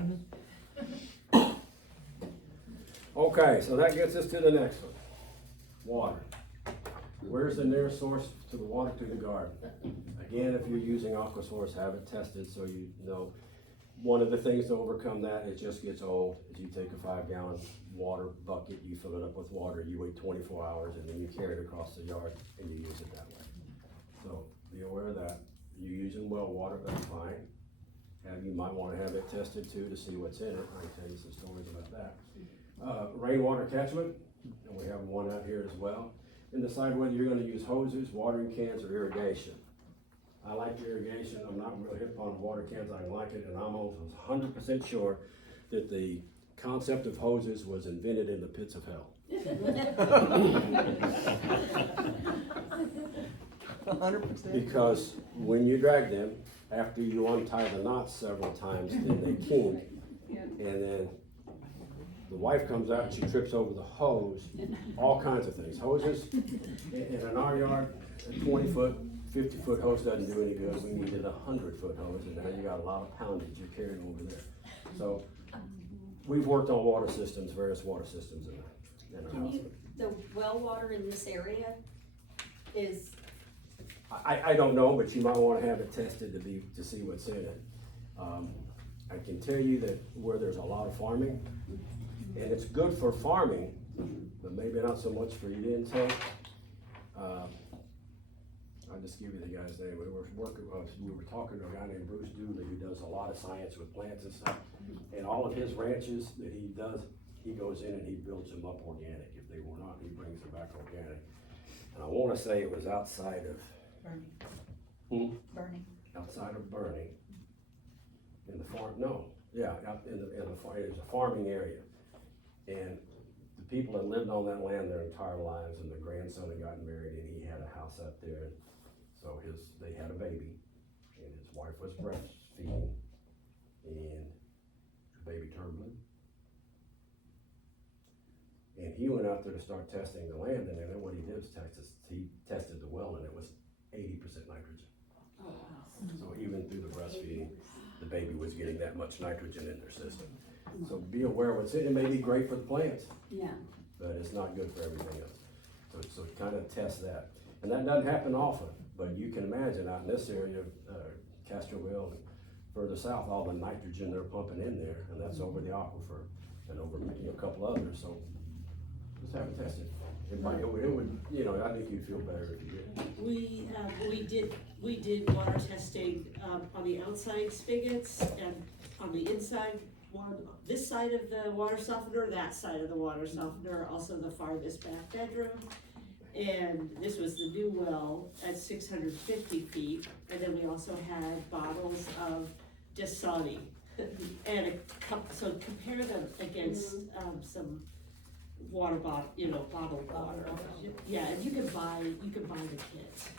Yeah. Okay, so that gets us to the next one. Water. Where's the nearest source to the water to the garden? Again, if you're using AquaSource, have it tested so you know. One of the things to overcome that, it just gets old, is you take a 5-gallon water bucket, you fill it up with water, you wait 24 hours, and then you carry it across the yard, and you use it that way. So, be aware of that. You're using well water, that's fine. You might wanna have it tested too, to see what's in it, I can tell you some stories about that. Rainwater catchment, and we have one out here as well. And decide whether you're gonna use hoses, watering cans, or irrigation. I like irrigation, I'm not really hip on water cans, I like it, and I'm almost 100% sure that the concept of hoses was invented in the pits of hell. 100%. Because when you drag them, after you untie the knots several times, then they kink. And then the wife comes out and she trips over the hose, all kinds of things. Hoses, in our yard, a 20-foot, 50-foot hose doesn't do any good. We needed a 100-foot hose, and now you got a lot of poundage you're carrying over there. So we've worked on water systems, various water systems in our house. The well water in this area is, I don't know, but you might wanna have it tested to see what's in it. I can tell you that where there's a lot of farming, and it's good for farming, but maybe not so much for your intake. I'll just give you the guy's name. We were talking to a guy named Bruce Dooley, who does a lot of science with plants and stuff. And all of his ranches that he does, he goes in and he builds them up organic. If they were not, he brings them back organic. And I wanna say it was outside of Burning. outside of Bernie, in the farm, no, yeah, out in the farm, it was a farming area. And the people that lived on that land their entire lives, and the grandson had gotten married, and he had a house up there. So they had a baby, and his wife was breastfeeding, and the baby turned blue. And he went out there to start testing the land, and then what he did was he tested the well, and it was 80% nitrogen. So even through the breastfeeding, the baby was getting that much nitrogen in their system. So be aware what's in it. It may be great for the plants, yeah. but it's not good for everything else. So kind of test that. And that doesn't happen often, but you can imagine out in this area, Castroville and further south, all the nitrogen they're pumping in there, and that's over the aquifer and over a couple others. So just have it tested. It would, I think you'd feel better if you did. We did water testing, on the outside spigots and on the inside one, this side of the water softener, that side of the water softener, also the farthest back bedroom. And this was the new well at 650 feet, and then we also had bottles of Dasani. And so compare them against, some water bottled water. Yeah, and you can buy the kits.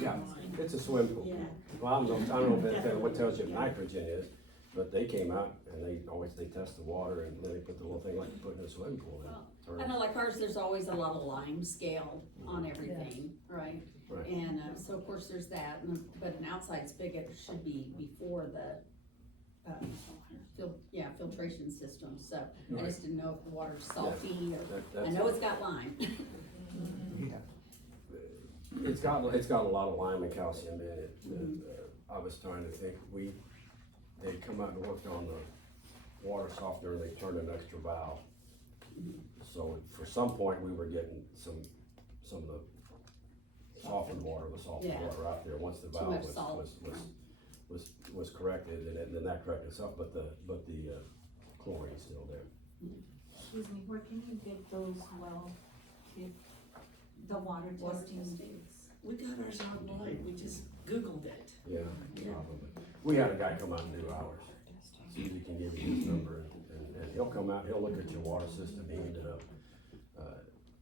Yeah, it's a swim pool. Yeah. Well, I don't know if what tells you nitrogen is, but they came out and they test the water, and then they put the little thing like you put in a swimming pool in. I know like ours, there's always a lot of lime scale on everything, right? Right. And, so of course there's that, but an outside spigot should be before the, filtration system, so I just didn't know if the water's salty or, I know it's got lime. It's got a lot of lime and calcium in it. I was trying to think, they come out and worked on the water softener, and they turned an extra valve. So for some point, we were getting some of the softened water, the salted water out there, once the valve was corrected, and then that corrected itself, but the chlorine's still there. Excuse me, where can you get those the water testing? We got ours online, we just Googled it. Yeah, probably. We had a guy come out and do ours. Susie can give you his number, and he'll come out, he'll look at your water system. He ended up,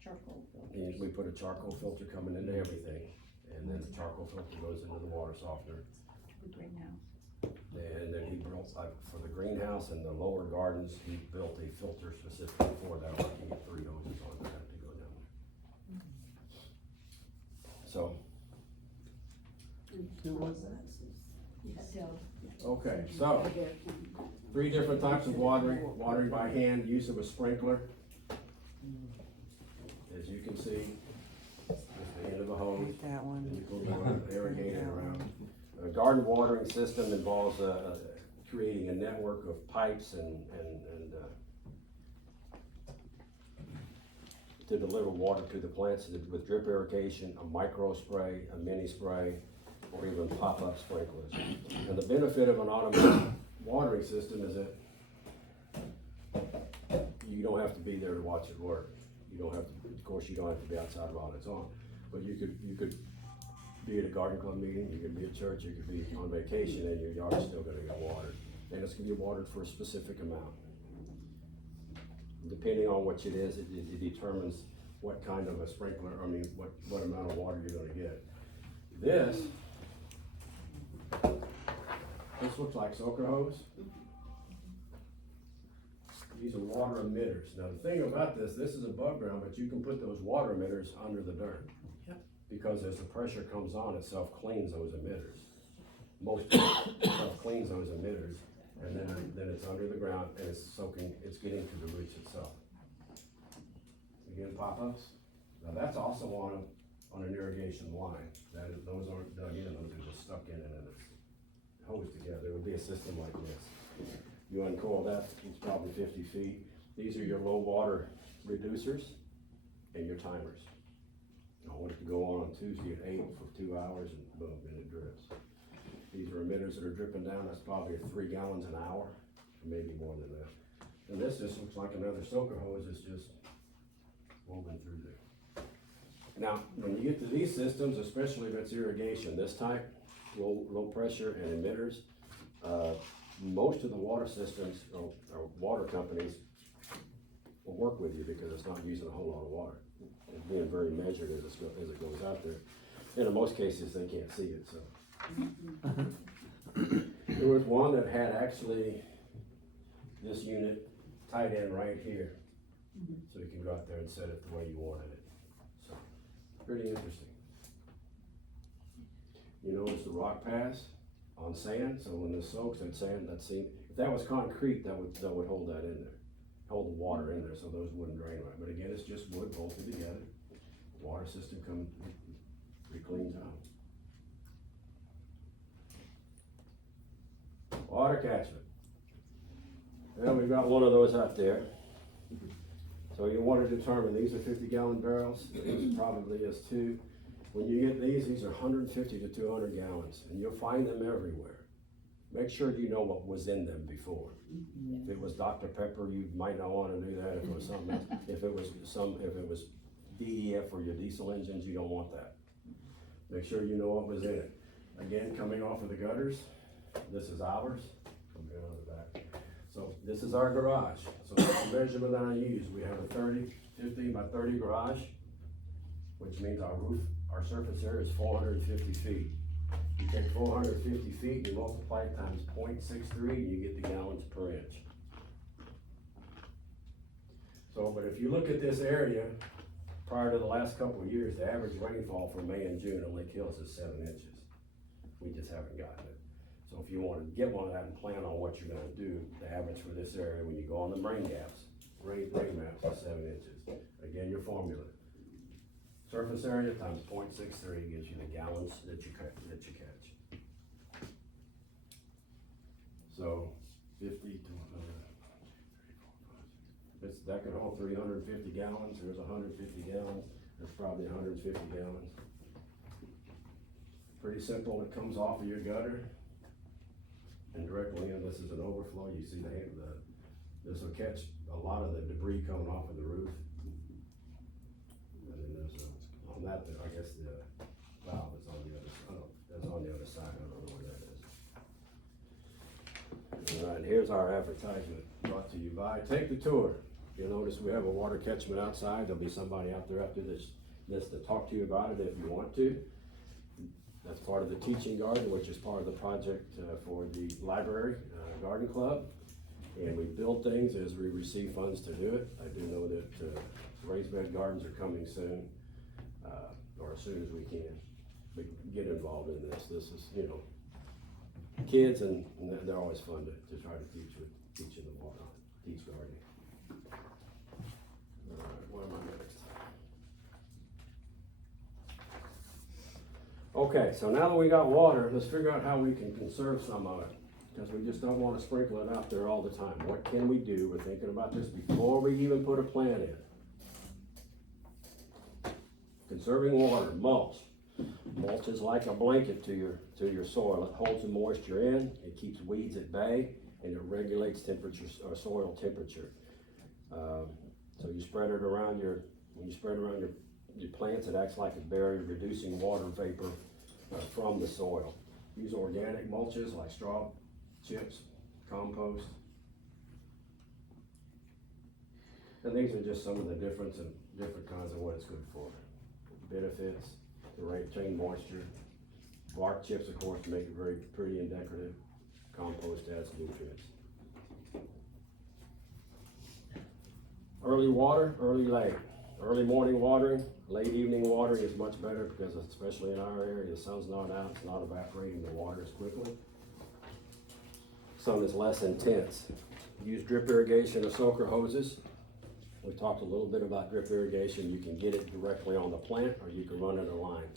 Charcoal. we put a charcoal filter coming into everything, and then the charcoal filter goes into the water softener. The greenhouse. And then he built, for the greenhouse and the lower gardens, he built a filter specifically for that, like you get 3 hoses on that to go down there. So. Who was that? Okay, so 3 different types of watering by hand, use of a sprinkler. As you can see, just the end of a hose. That one. And you can irrigate it around. A garden watering system involves creating a network of pipes and to deliver water to the plants with drip irrigation, a micro spray, a mini spray, or even pop-up sprinklers. And the benefit of an automated watering system is that you don't have to be there to watch it work. You don't have to, of course, you don't have to be outside while it's on. But you could be at a garden club meeting, you could be at church, you could be on vacation, and your yard's still gonna get watered. And it's gonna be watered for a specific amount. Depending on what it is, it determines what kind of a sprinkler, what amount of water you're gonna get. This looks like soaker hose. These are water emitters. Now, the thing about this is above ground, but you can put those water emitters under the dirt. Yep. Because as the pressure comes on, it self-cleans those emitters. Most self-cleans those emitters, and then it's under the ground, and it's soaking, it's getting to the roots itself. Again, pop-ups. Now, that's also on an irrigation line. Those aren't dug in, those are just stuck in and then it's hosed together. It would be a system like this. You uncoil that, it's probably 50 feet. These are your low water reducers and your timers. I want it to go on Tuesday at 8 for 2 hours and boom, and it drips. These are emitters that are dripping down, that's probably 3 gallons an hour, or maybe more than that. And this just looks like another soaker hose, it's just woven through there. Now, when you get to these systems, especially if it's irrigation, this type, low pressure and emitters, most of the water systems or water companies will work with you because it's not using a whole lot of water. It's being very measured as it goes out there. And in most cases, they can't see it, so. There was one that had actually this unit tied in right here. So you can go out there and set it the way you wanted it. So, pretty interesting. You notice the rock pass on sand, so when this soaks, that sand, if that was concrete, that would hold that in there. Hold the water in there so those wouldn't drain right. But again, it's just wood bolted together. Water system comes, cleans out. Water catchment. Well, we've got one of those out there. So you want to determine, these are 50-gallon barrels, these probably is too. When you get these are 150 to 200 gallons, and you'll find them everywhere. Make sure you know what was in them before. If it was Dr. Pepper, you might not want to do that. If it was something else, if it was DEF for your diesel engines, you don't want that. Make sure you know what was in it. Again, coming off of the gutters, this is ours. Come here on the back. So this is our garage. So that's the measurement that I use. We have a 15 by 30 garage, which means our surface area is 450 feet. You take 450 feet, you multiply it times 0.63, and you get the gallons per inch. So, but if you look at this area, prior to the last couple of years, the average rainfall for May and June on Lake Hills is 7 inches. We just haven't gotten it. So if you want to get one of that and plan on what you're going to do, the average for this area, when you go on the rain maps is 7 inches. Again, your formula. Surface area times 0.63 gives you the gallons that you catch. So 50 to that can hold 350 gallons. There's 150 gallons. That's probably 150 gallons. Pretty simple. It comes off of your gutter and directly in. This is an overflow. You see this will catch a lot of the debris coming off of the roof. And then there's on that, I guess the valve is on the other side. Oh, that's on the other side. I don't know where that is. All right, here's our advertisement brought to you by Take the Tour. You'll notice we have a water catchment outside. There'll be somebody out there after this to talk to you about it if you want to. That's part of the teaching garden, which is part of the project for the library garden club. And we build things as we receive funds to do it. I do know that raised bed gardens are coming soon, or as soon as we can. We get involved in this. This is, kids, and they're always fun to try to teach in the water, teach gardening. All right, what am I next? Okay, so now that we got water, let's figure out how we can conserve some of it. Because we just don't wanna sprinkle it out there all the time. What can we do? We're thinking about this before we even put a plant in. Conserving water, mulch. Mulch is like a blanket to your soil. It holds the moisture in, it keeps weeds at bay, and it regulates temperature, soil temperature. So you spread it around when you spread it around your plants, it acts like a barrier, reducing water vapor from the soil. Use organic mulches like straw, chips, compost. And these are just some of the different kinds of what it's good for. Benefits, to retain moisture. Bark chips, of course, make it very pretty and decorative. Compost adds nutrients. Early water, early late. Early morning watering, late evening watering is much better because especially in our area, the sun's not out, it's not evaporating the water as quickly. Sun is less intense. Use drip irrigation or soaker hoses. We talked a little bit about drip irrigation. You can get it directly on the plant or you can run it a line.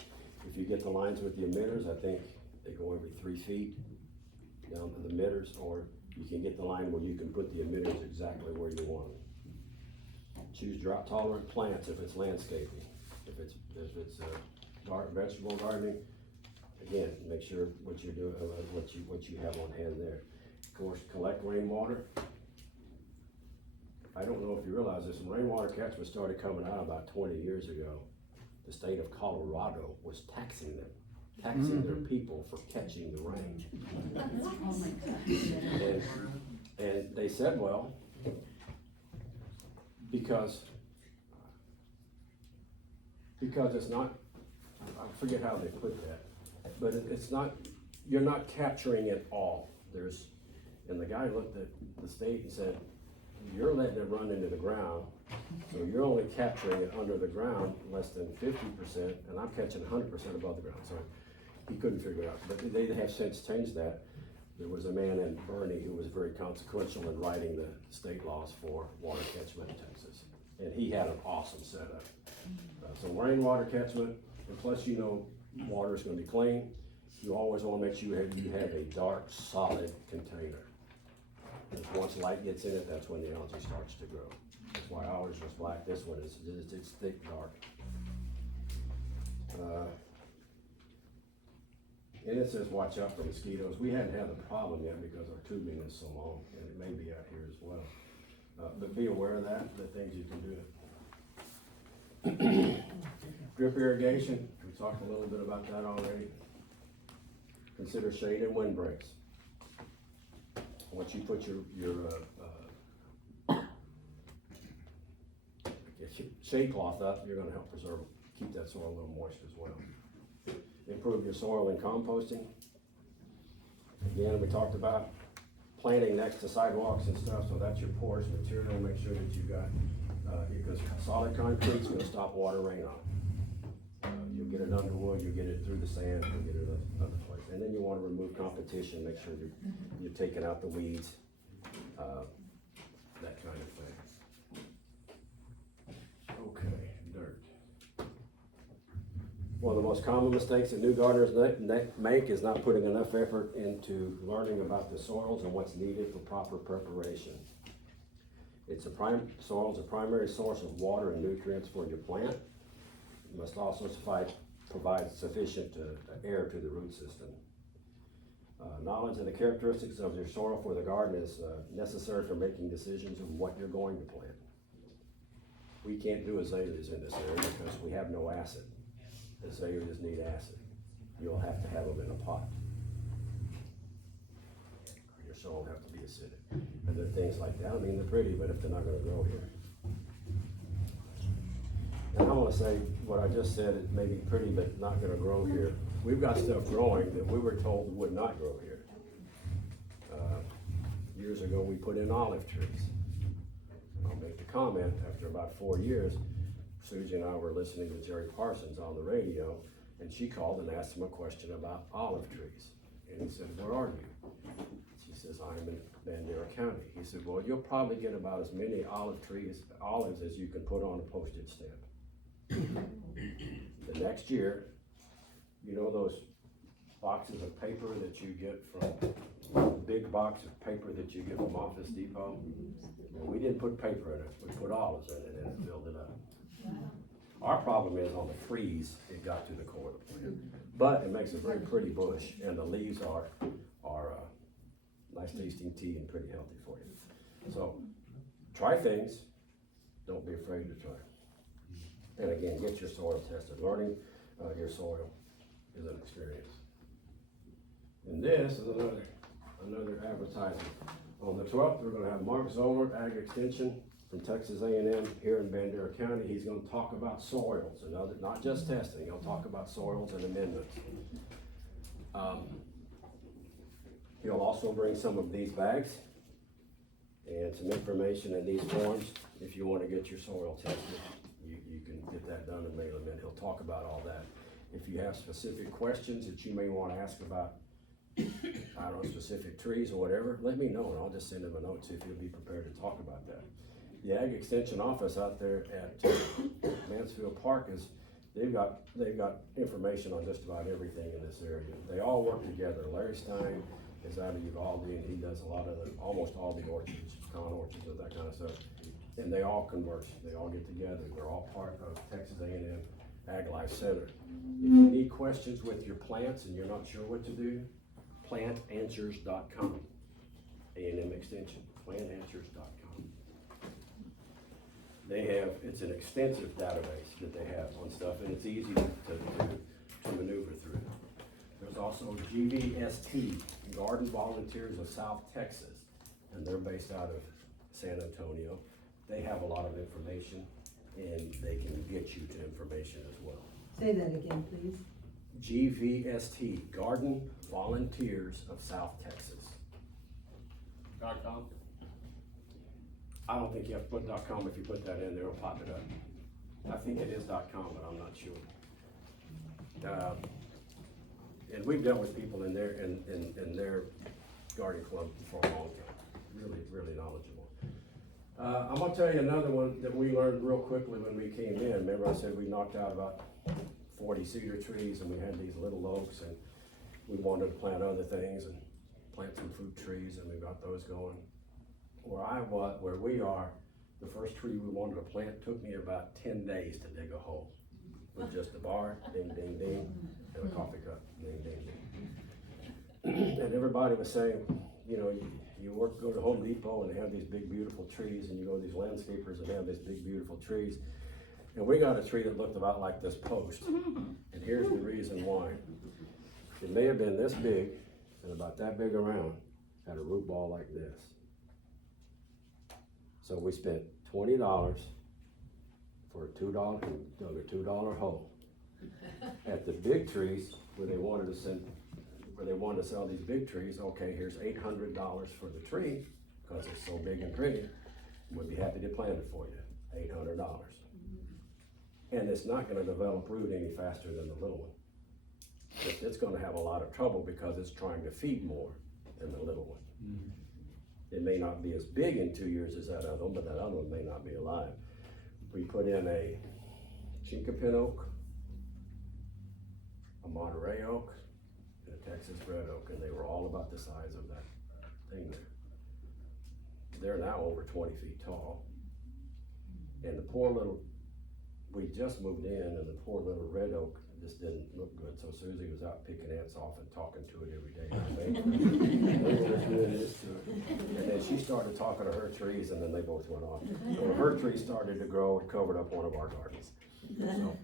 If you get the lines with the emitters, I think they go every 3 feet down to the emitters, or you can get the line where you can put the emitters exactly where you want them. Choose drought tolerant plants if it's landscaping. If it's vegetable gardening, again, make sure what you're doing, what you have on hand there. Of course, collect rainwater. I don't know if you realize this, when rainwater catchment started coming out about 20 years ago, the state of Colorado was taxing their people for catching the rain. Oh my gosh. And they said, well, because it's not, I forget how they put that, but it's not, you're not capturing it all. And the guy looked at the state and said, you're letting it run into the ground, so you're only capturing it under the ground less than 50%, and I'm catching 100% above the ground. So he couldn't figure it out, but they have since changed that. There was a man in Bernie who was very consequential in writing the state laws for water catchment in Texas, and he had an awesome setup. So rainwater catchment, and plus water is going to be clean. You always want to make sure you have a dark, solid container. Because once light gets in it, that's when the algae starts to grow. That's why ours was black. This one is it's thick, dark. And it says watch out for mosquitoes. We hadn't had a problem yet because our tubing is so long, and it may be out here as well. But be aware of that, the things you can do. Drip irrigation, we talked a little bit about that already. Consider shade and windbreaks. Once you put your shade cloth up, you're gonna help keep that soil a little moist as well. Improve your soil and composting. Again, we talked about planting next to sidewalks and stuff, so that's your porous material. Make sure that you got, because solid concrete's gonna stop water rain off. You'll get it underwood, you'll get it through the sand, you'll get it other place. And then you wanna remove competition, make sure you're taking out the weeds, that kind of thing. Okay, dirt. One of the most common mistakes that new gardeners make is not putting enough effort into learning about the soils and what's needed for proper preparation. Soil's a primary source of water and nutrients for your plant. You must also provide sufficient air to the root system. Knowledge of the characteristics of your soil for the garden is necessary for making decisions of what you're going to plant. We can't do azaleas in this area because we have no acid. Azaleas need acid. You'll have to have them in a pot. Your soil will have to be acidic. And there are things like that. I mean, they're pretty, but if they're not gonna grow here. And I wanna say, what I just said, it may be pretty, but not gonna grow here. We've got stuff growing that we were told would not grow here. Years ago, we put in olive trees. I'll make the comment, after about 4 years, Susie and I were listening to Jerry Parsons on the radio, and she called and asked him a question about olive trees. And he said, "Where are you?" She says, "I'm in Bandera County." He said, "Well, you'll probably get about as many olives as you can put on a postage stamp." The next year, you know those boxes of paper that you get from big box of paper that you get from Office Depot. And we didn't put paper in it, we put olives in it and it filled it up. Our problem is on the trees, it got to the core of the plant. But it makes a very pretty bush and the leaves are nice tasting tea and pretty healthy for you. So, try things, don't be afraid to try. And again, get your soil tested. Learning your soil is an experience. And this is another advertisement. On the 12th, we're gonna have Mark Zoller, Ag Extension from Texas A&M here in Bandera County. He's gonna talk about soils and other, not just testing, he'll talk about soils and amendments. He'll also bring some of these bags and some information in these forms. If you wanna get your soil tested, you can get that done and mail them in. He'll talk about all that. If you have specific questions that you may wanna ask about, I don't know, specific trees or whatever, let me know and I'll just send him a note, see if he'll be prepared to talk about that. The Ag Extension office out there at Mansfield Park they've got information on just about everything in this area. They all work together. Larry Stein is out of Uvalde and he does almost all the orchards, corn orchards and that kind of stuff. And they all converse, they all get together. They're all part of Texas A&M Ag Life Center. If you need questions with your plants and you're not sure what to do, plantanswers.com, A&M extension, plantanswers.com. It's an extensive database that they have on stuff and it's easy to maneuver through. There's also GVST, Garden Volunteers of South Texas, and they're based out of San Antonio. They have a lot of information and they can get you to information as well. Say that again, please. GVST, Garden Volunteers of South Texas. .com? I don't think you have to put .com. If you put that in there, it'll pop it up. I think it is .com, but I'm not sure. And we've dealt with people in their garden club for a long time. Really, really knowledgeable. I'm gonna tell you another one that we learned real quickly when we came in. Remember I said we knocked out about 40 cedar trees and we had these little oaks and we wanted to plant other things and plant some fruit trees and we got those going. Where we are, the first tree we wanted to plant took me about 10 days to dig a hole. With just a bar, ding, ding, ding, and a coffee cup, ding, ding, ding. And everybody was saying, you know, you go to Home Depot and they have these big beautiful trees and you go to these landscapers and they have these big beautiful trees. And we got a tree that looked about like this post. And here's the reason why. It may have been this big and about that big around, had a root ball like this. So we spent $20 for a $2 hole. At the big trees, where they wanted to sell these big trees, okay, here's $800 for the tree, because it's so big and pretty. We'd be happy to plant it for you, $800. And it's not gonna develop root any faster than the little one. It's gonna have a lot of trouble because it's trying to feed more than the little one. It may not be as big in 2 years as that other one, but that other one may not be alive. We put in a chinkapin oak, a Monterey oak, and a Texas red oak, and they were all about the size of that thing there. They're now over 20 feet tall. And we just moved in, and the poor little red oak just didn't look good, so Susie was out picking ants off and talking to it every day. They were doing this to it. And then she started talking to her trees, and then they both went off. Well, her trees started to grow and covered up one of our gardens. So,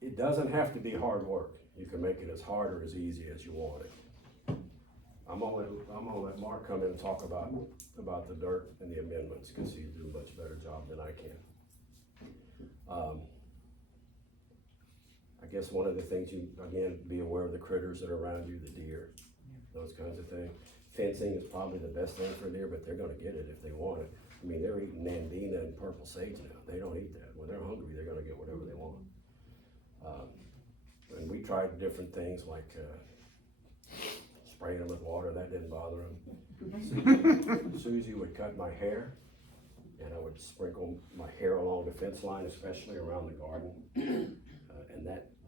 it doesn't have to be hard work. You can make it as hard or as easy as you want it. I'm gonna let Mark come in and talk about the dirt and the amendments, because he'll do a much better job than I can. I guess one of the things again, be aware of the critters that are around you, the deer, those kinds of things. Fencing is probably the best thing for deer, but they're gonna get it if they want it. I mean, they're eating nandina and purple sage now. They don't eat that. When they're hungry, they're gonna get whatever they want. And we tried different things like spraying them with water. That didn't bother them. Susie would cut my hair, and I would sprinkle my hair along the fence line, especially around the garden. And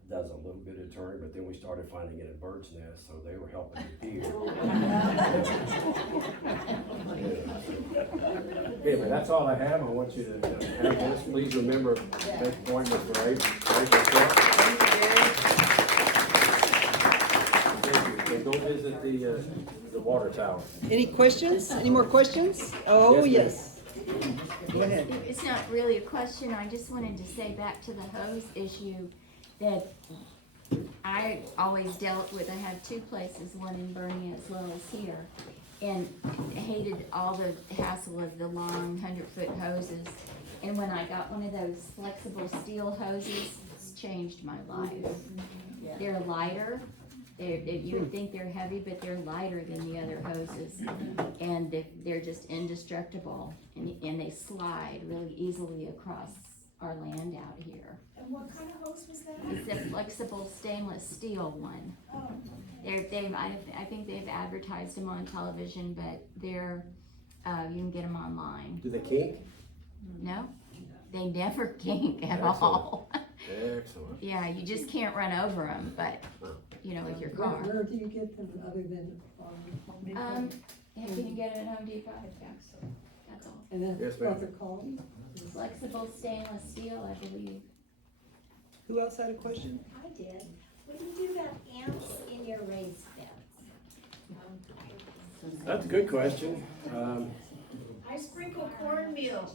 does a little bit of turning, but then we started finding it in birds' nests, so they were helping the deer. Anyway, that's all I have. I want you to have this. Please remember, make appointments for April 12th. Thank you. And go visit the water tower. Any questions? Any more questions? Oh, Yes, yes. Go ahead. It's not really a question, I just wanted to say back to the hose issue that I always dealt with. I have two places, one in Bernie as well as here, and hated all the hassle of the long 100-foot hoses. And when I got one of those flexible steel hoses, it's changed my life. They're lighter. You would think they're heavy, but they're lighter than the other hoses, and they're just indestructible, and they slide really easily across our land out here. And what kind of hose was that? It's a flexible stainless steel one. Oh, I think they've advertised them on television, but you can get them online. Do they kink? No, they never kink at Excellent. all. Excellent. Yeah, you just can't run over them, but, with your car. Where do you get them other than Home Depot? Can you get it at Home Depot? That's all. And then Yes, ma'am. what they're called? Flexible stainless steel, I believe. Who else had a question? I did. What do you do about ants in your raised beds? That's a good question. I sprinkle cornmeal.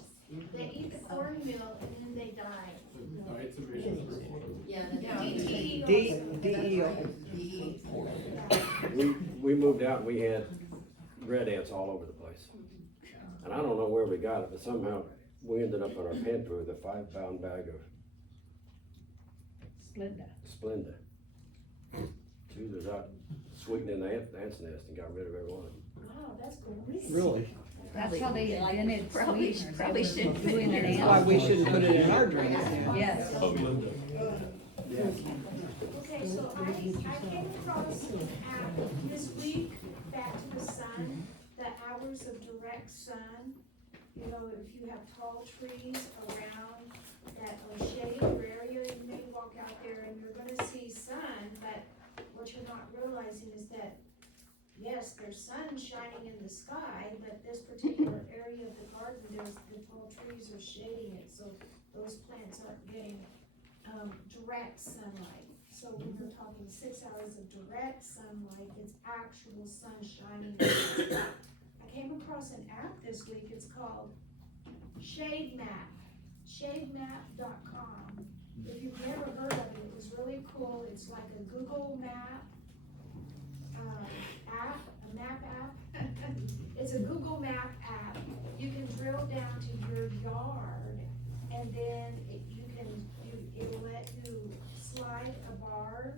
They eat the cornmeal and then they die. DEO. We moved out and we had red ants all over the place. And I don't know where we got it, but somehow we ended up on our pantry with a 5-pound bag of Splenda. Choosers out sweetening the ant's nest and got rid of every one. Wow, that's great. Really? That's how they invented Probably shouldn't put it in That's there. why we shouldn't put it in our drinks. Yes. Okay, so I came across an app this week, Back to the Sun, the hours of direct sun. You know, if you have tall trees around that are shaded area, you may walk out there and you're gonna see sun, but what you're not realizing is that, yes, there's sun shining in the sky, but this particular area of the garden, the tall trees are shading it, so those plants aren't getting, direct sunlight. So when we're talking 6 hours of direct sunlight, it's actual sun shining in the sky. I came across an app this week, it's called Shade Map, shademap.com. If you've never heard of it, it was really cool. It's like a Google map, a map app. It's a Google map app. You can drill down to your yard, and then it'll let you slide a bar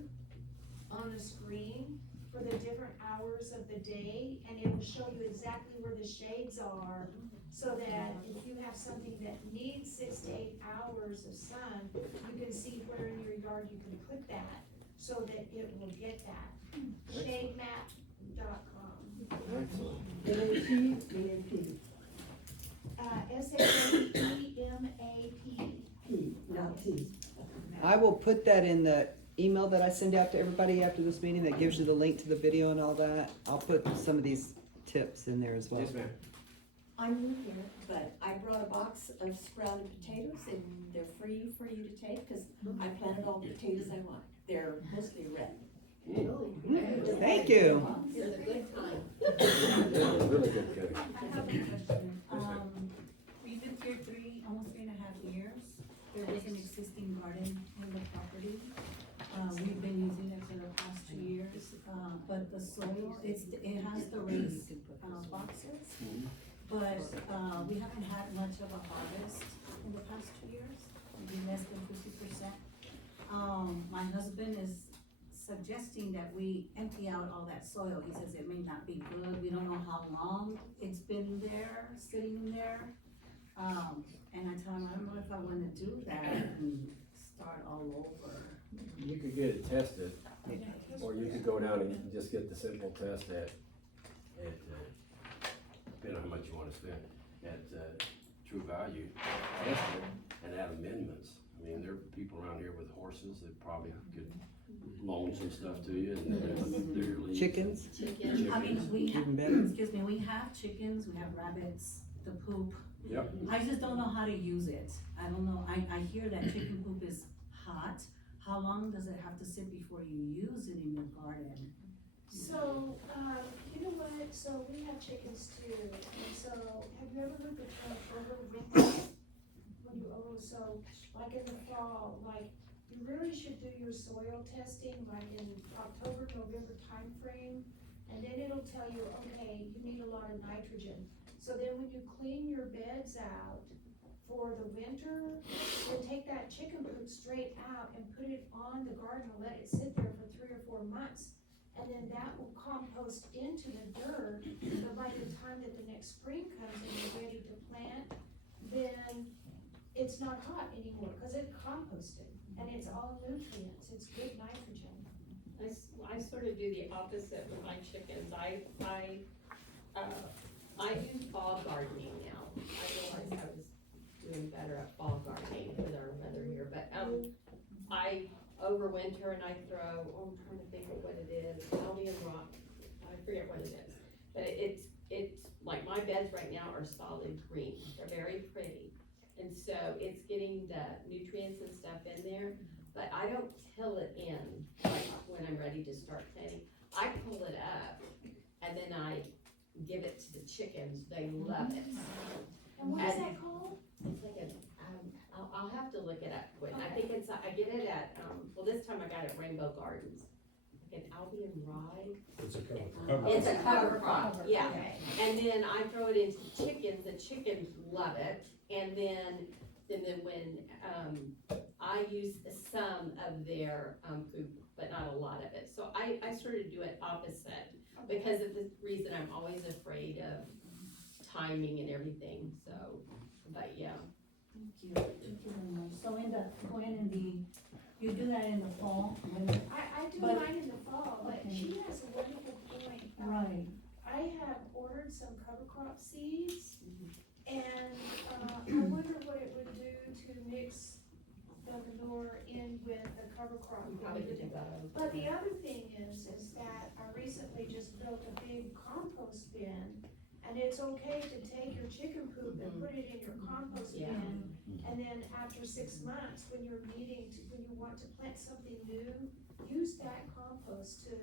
on the screen for the different hours of the day, and it will show you exactly where the shades are, so that if you have something that needs 6 to 8 hours of sun, you can see where in your yard you can put that, so that it will get that. Shademap.com. Excellent. N-A-P. SHADEMAP. P, not T. I will put that in the email that I send out to everybody after this meeting that gives you the link to the video and all that. I'll put some of these tips in there as well. Yes, ma'am. I'm new here, but I brought a box of sprouted potatoes and they're free for you to take because I planted all the potatoes I want. They're mostly red. Thank you. It's a good time. Really good, Kenny. I have a question. We've been here almost 3.5 years. There is an existing garden in the property. We've been using it for the past 2 years, but the soil, it has the raised boxes. But we haven't had much of a harvest in the past 2 years, maybe less than 50%. My husband is suggesting that we empty out all that soil. He says it may not be good. We don't know how long it's been there, sitting there. And I tell him, I don't know if I want to do that and start all over. You could get it tested, or you could go down and just get the simple test at depending on how much you wanna spend, at True Value, test it, and add amendments. I I mean, there are people around here with horses that probably could loan some stuff to you and they're leaves. Chickens, I mean, we have, even better. excuse me, we have chickens, we have rabbits, the poop. Yep. I just don't know how to use it. I don't know, I hear that chicken poop is hot. How long does it have to sit before you use it in your garden? So, you know what, so we have chickens too, and so, have you ever heard the term overwinter? When you so, like in the fall, like, you really should do your soil testing, like in October, November timeframe, and then it'll tell you, okay, you need a lot of nitrogen. So then when you clean your beds out for the winter, then take that chicken poop straight out and put it on the garden and let it sit there for 3 or 4 months. And then that will compost into the dirt, but by the time that the next spring comes and you're ready to plant, then it's not hot anymore, cause it's composted, and it's all nutrients, it's good nitrogen. I sort of do the opposite with my chickens. I do fall gardening now. I realized I was doing better at fall gardening with our weather here, but, I overwinter and I throw, I'm trying to think of what it is, Albion rock, I forget what it is. But it's like my beds right now are solid green, they're very pretty. And so it's getting the nutrients and stuff in there, but I don't till it in, like when I'm ready to start planting. I pull it up and then I give it to the chickens, they love it. And what is that called? It's like I'll have to look it up, Quinn. I think it's, I get it at, well, this time I got it at Rainbow Gardens. Like an Albion rye. It's a cover. It's a cover crop, yeah. Okay. And then I throw it into chickens, the chickens love it. And then when, I use some of their, poop, but not a lot of it. So I sort of do it opposite because of the reason I'm always afraid of timing and everything, so, but yeah. Thank you very much. So you do that in the fall? I do But- mine in the fall, but Okay. she has a wonderful point. Right. I have ordered some cover crop seeds, and, I wonder what it would do to mix the manure in with the cover crop. You probably could do that. But the other thing is that I recently just built a big compost bin, and it's okay to take your chicken poop and put it in your compost Yeah. bin, and then after 6 months, when you want to plant something new, use that compost to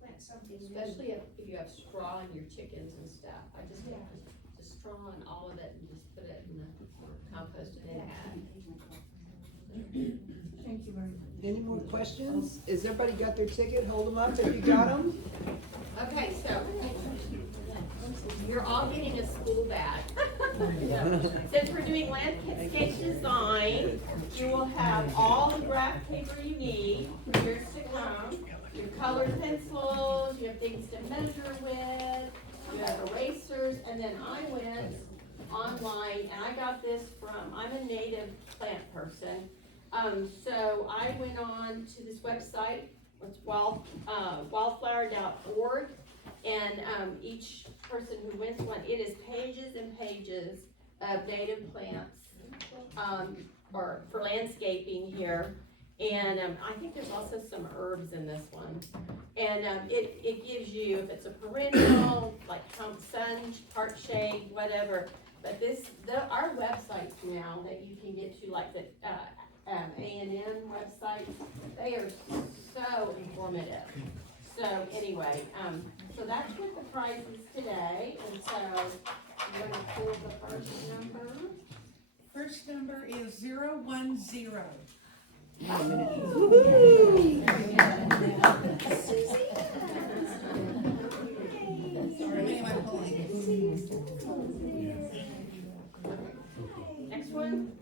plant something new. Especially if you have straw in your chickens and stuff. I just Yeah. put the straw and all of it and just put it in the compost and then add. Thank you very much. Any more questions? Is everybody got their ticket? Hold them up if you got them. Okay, so you're all getting a school bag. Since we're doing landscape design, you will have all the graph paper you need for years to come. Your colored pencils, you have things to measure with, you have erasers, and then I went online and I got this from, I'm a native plant person. So I went on to this website, it's wildflower.org, and each person who wins one, it is pages and pages of native plants, or for landscaping here. And I think there's also some herbs in this one. And it gives you, if it's a perennial, like sun, part shade, whatever. But our websites now that you can get to, like the A&M websites, they are so informative. So anyway, so that's what the prize is today, and so you're gonna pull the first number. First number is 010. Sorry, am I pulling? Next one?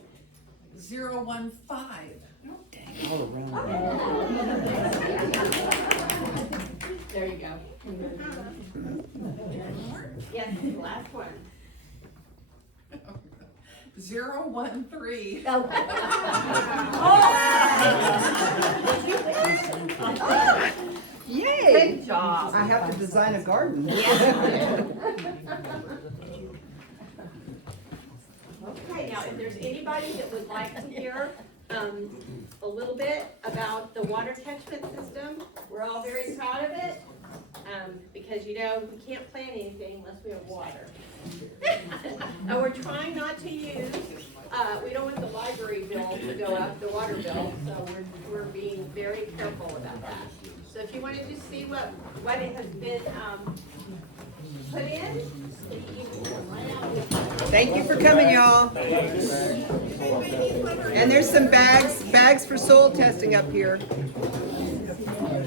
015. All around. There you go. Yes, the last one. 013. Yay! Good job. I have to design a garden. Okay, now, if there's anybody that would like to hear, a little bit about the water catchment system. We're all very proud of it, because you know, we can't plan anything unless we have water. And we're trying not to use, we don't want the library bill to go up, the water bill, so we're being very careful about that. So if you wanted to see what it has been, put in, you can come right out with it. Thank you for coming, y'all. And there's some bags for soil testing up here.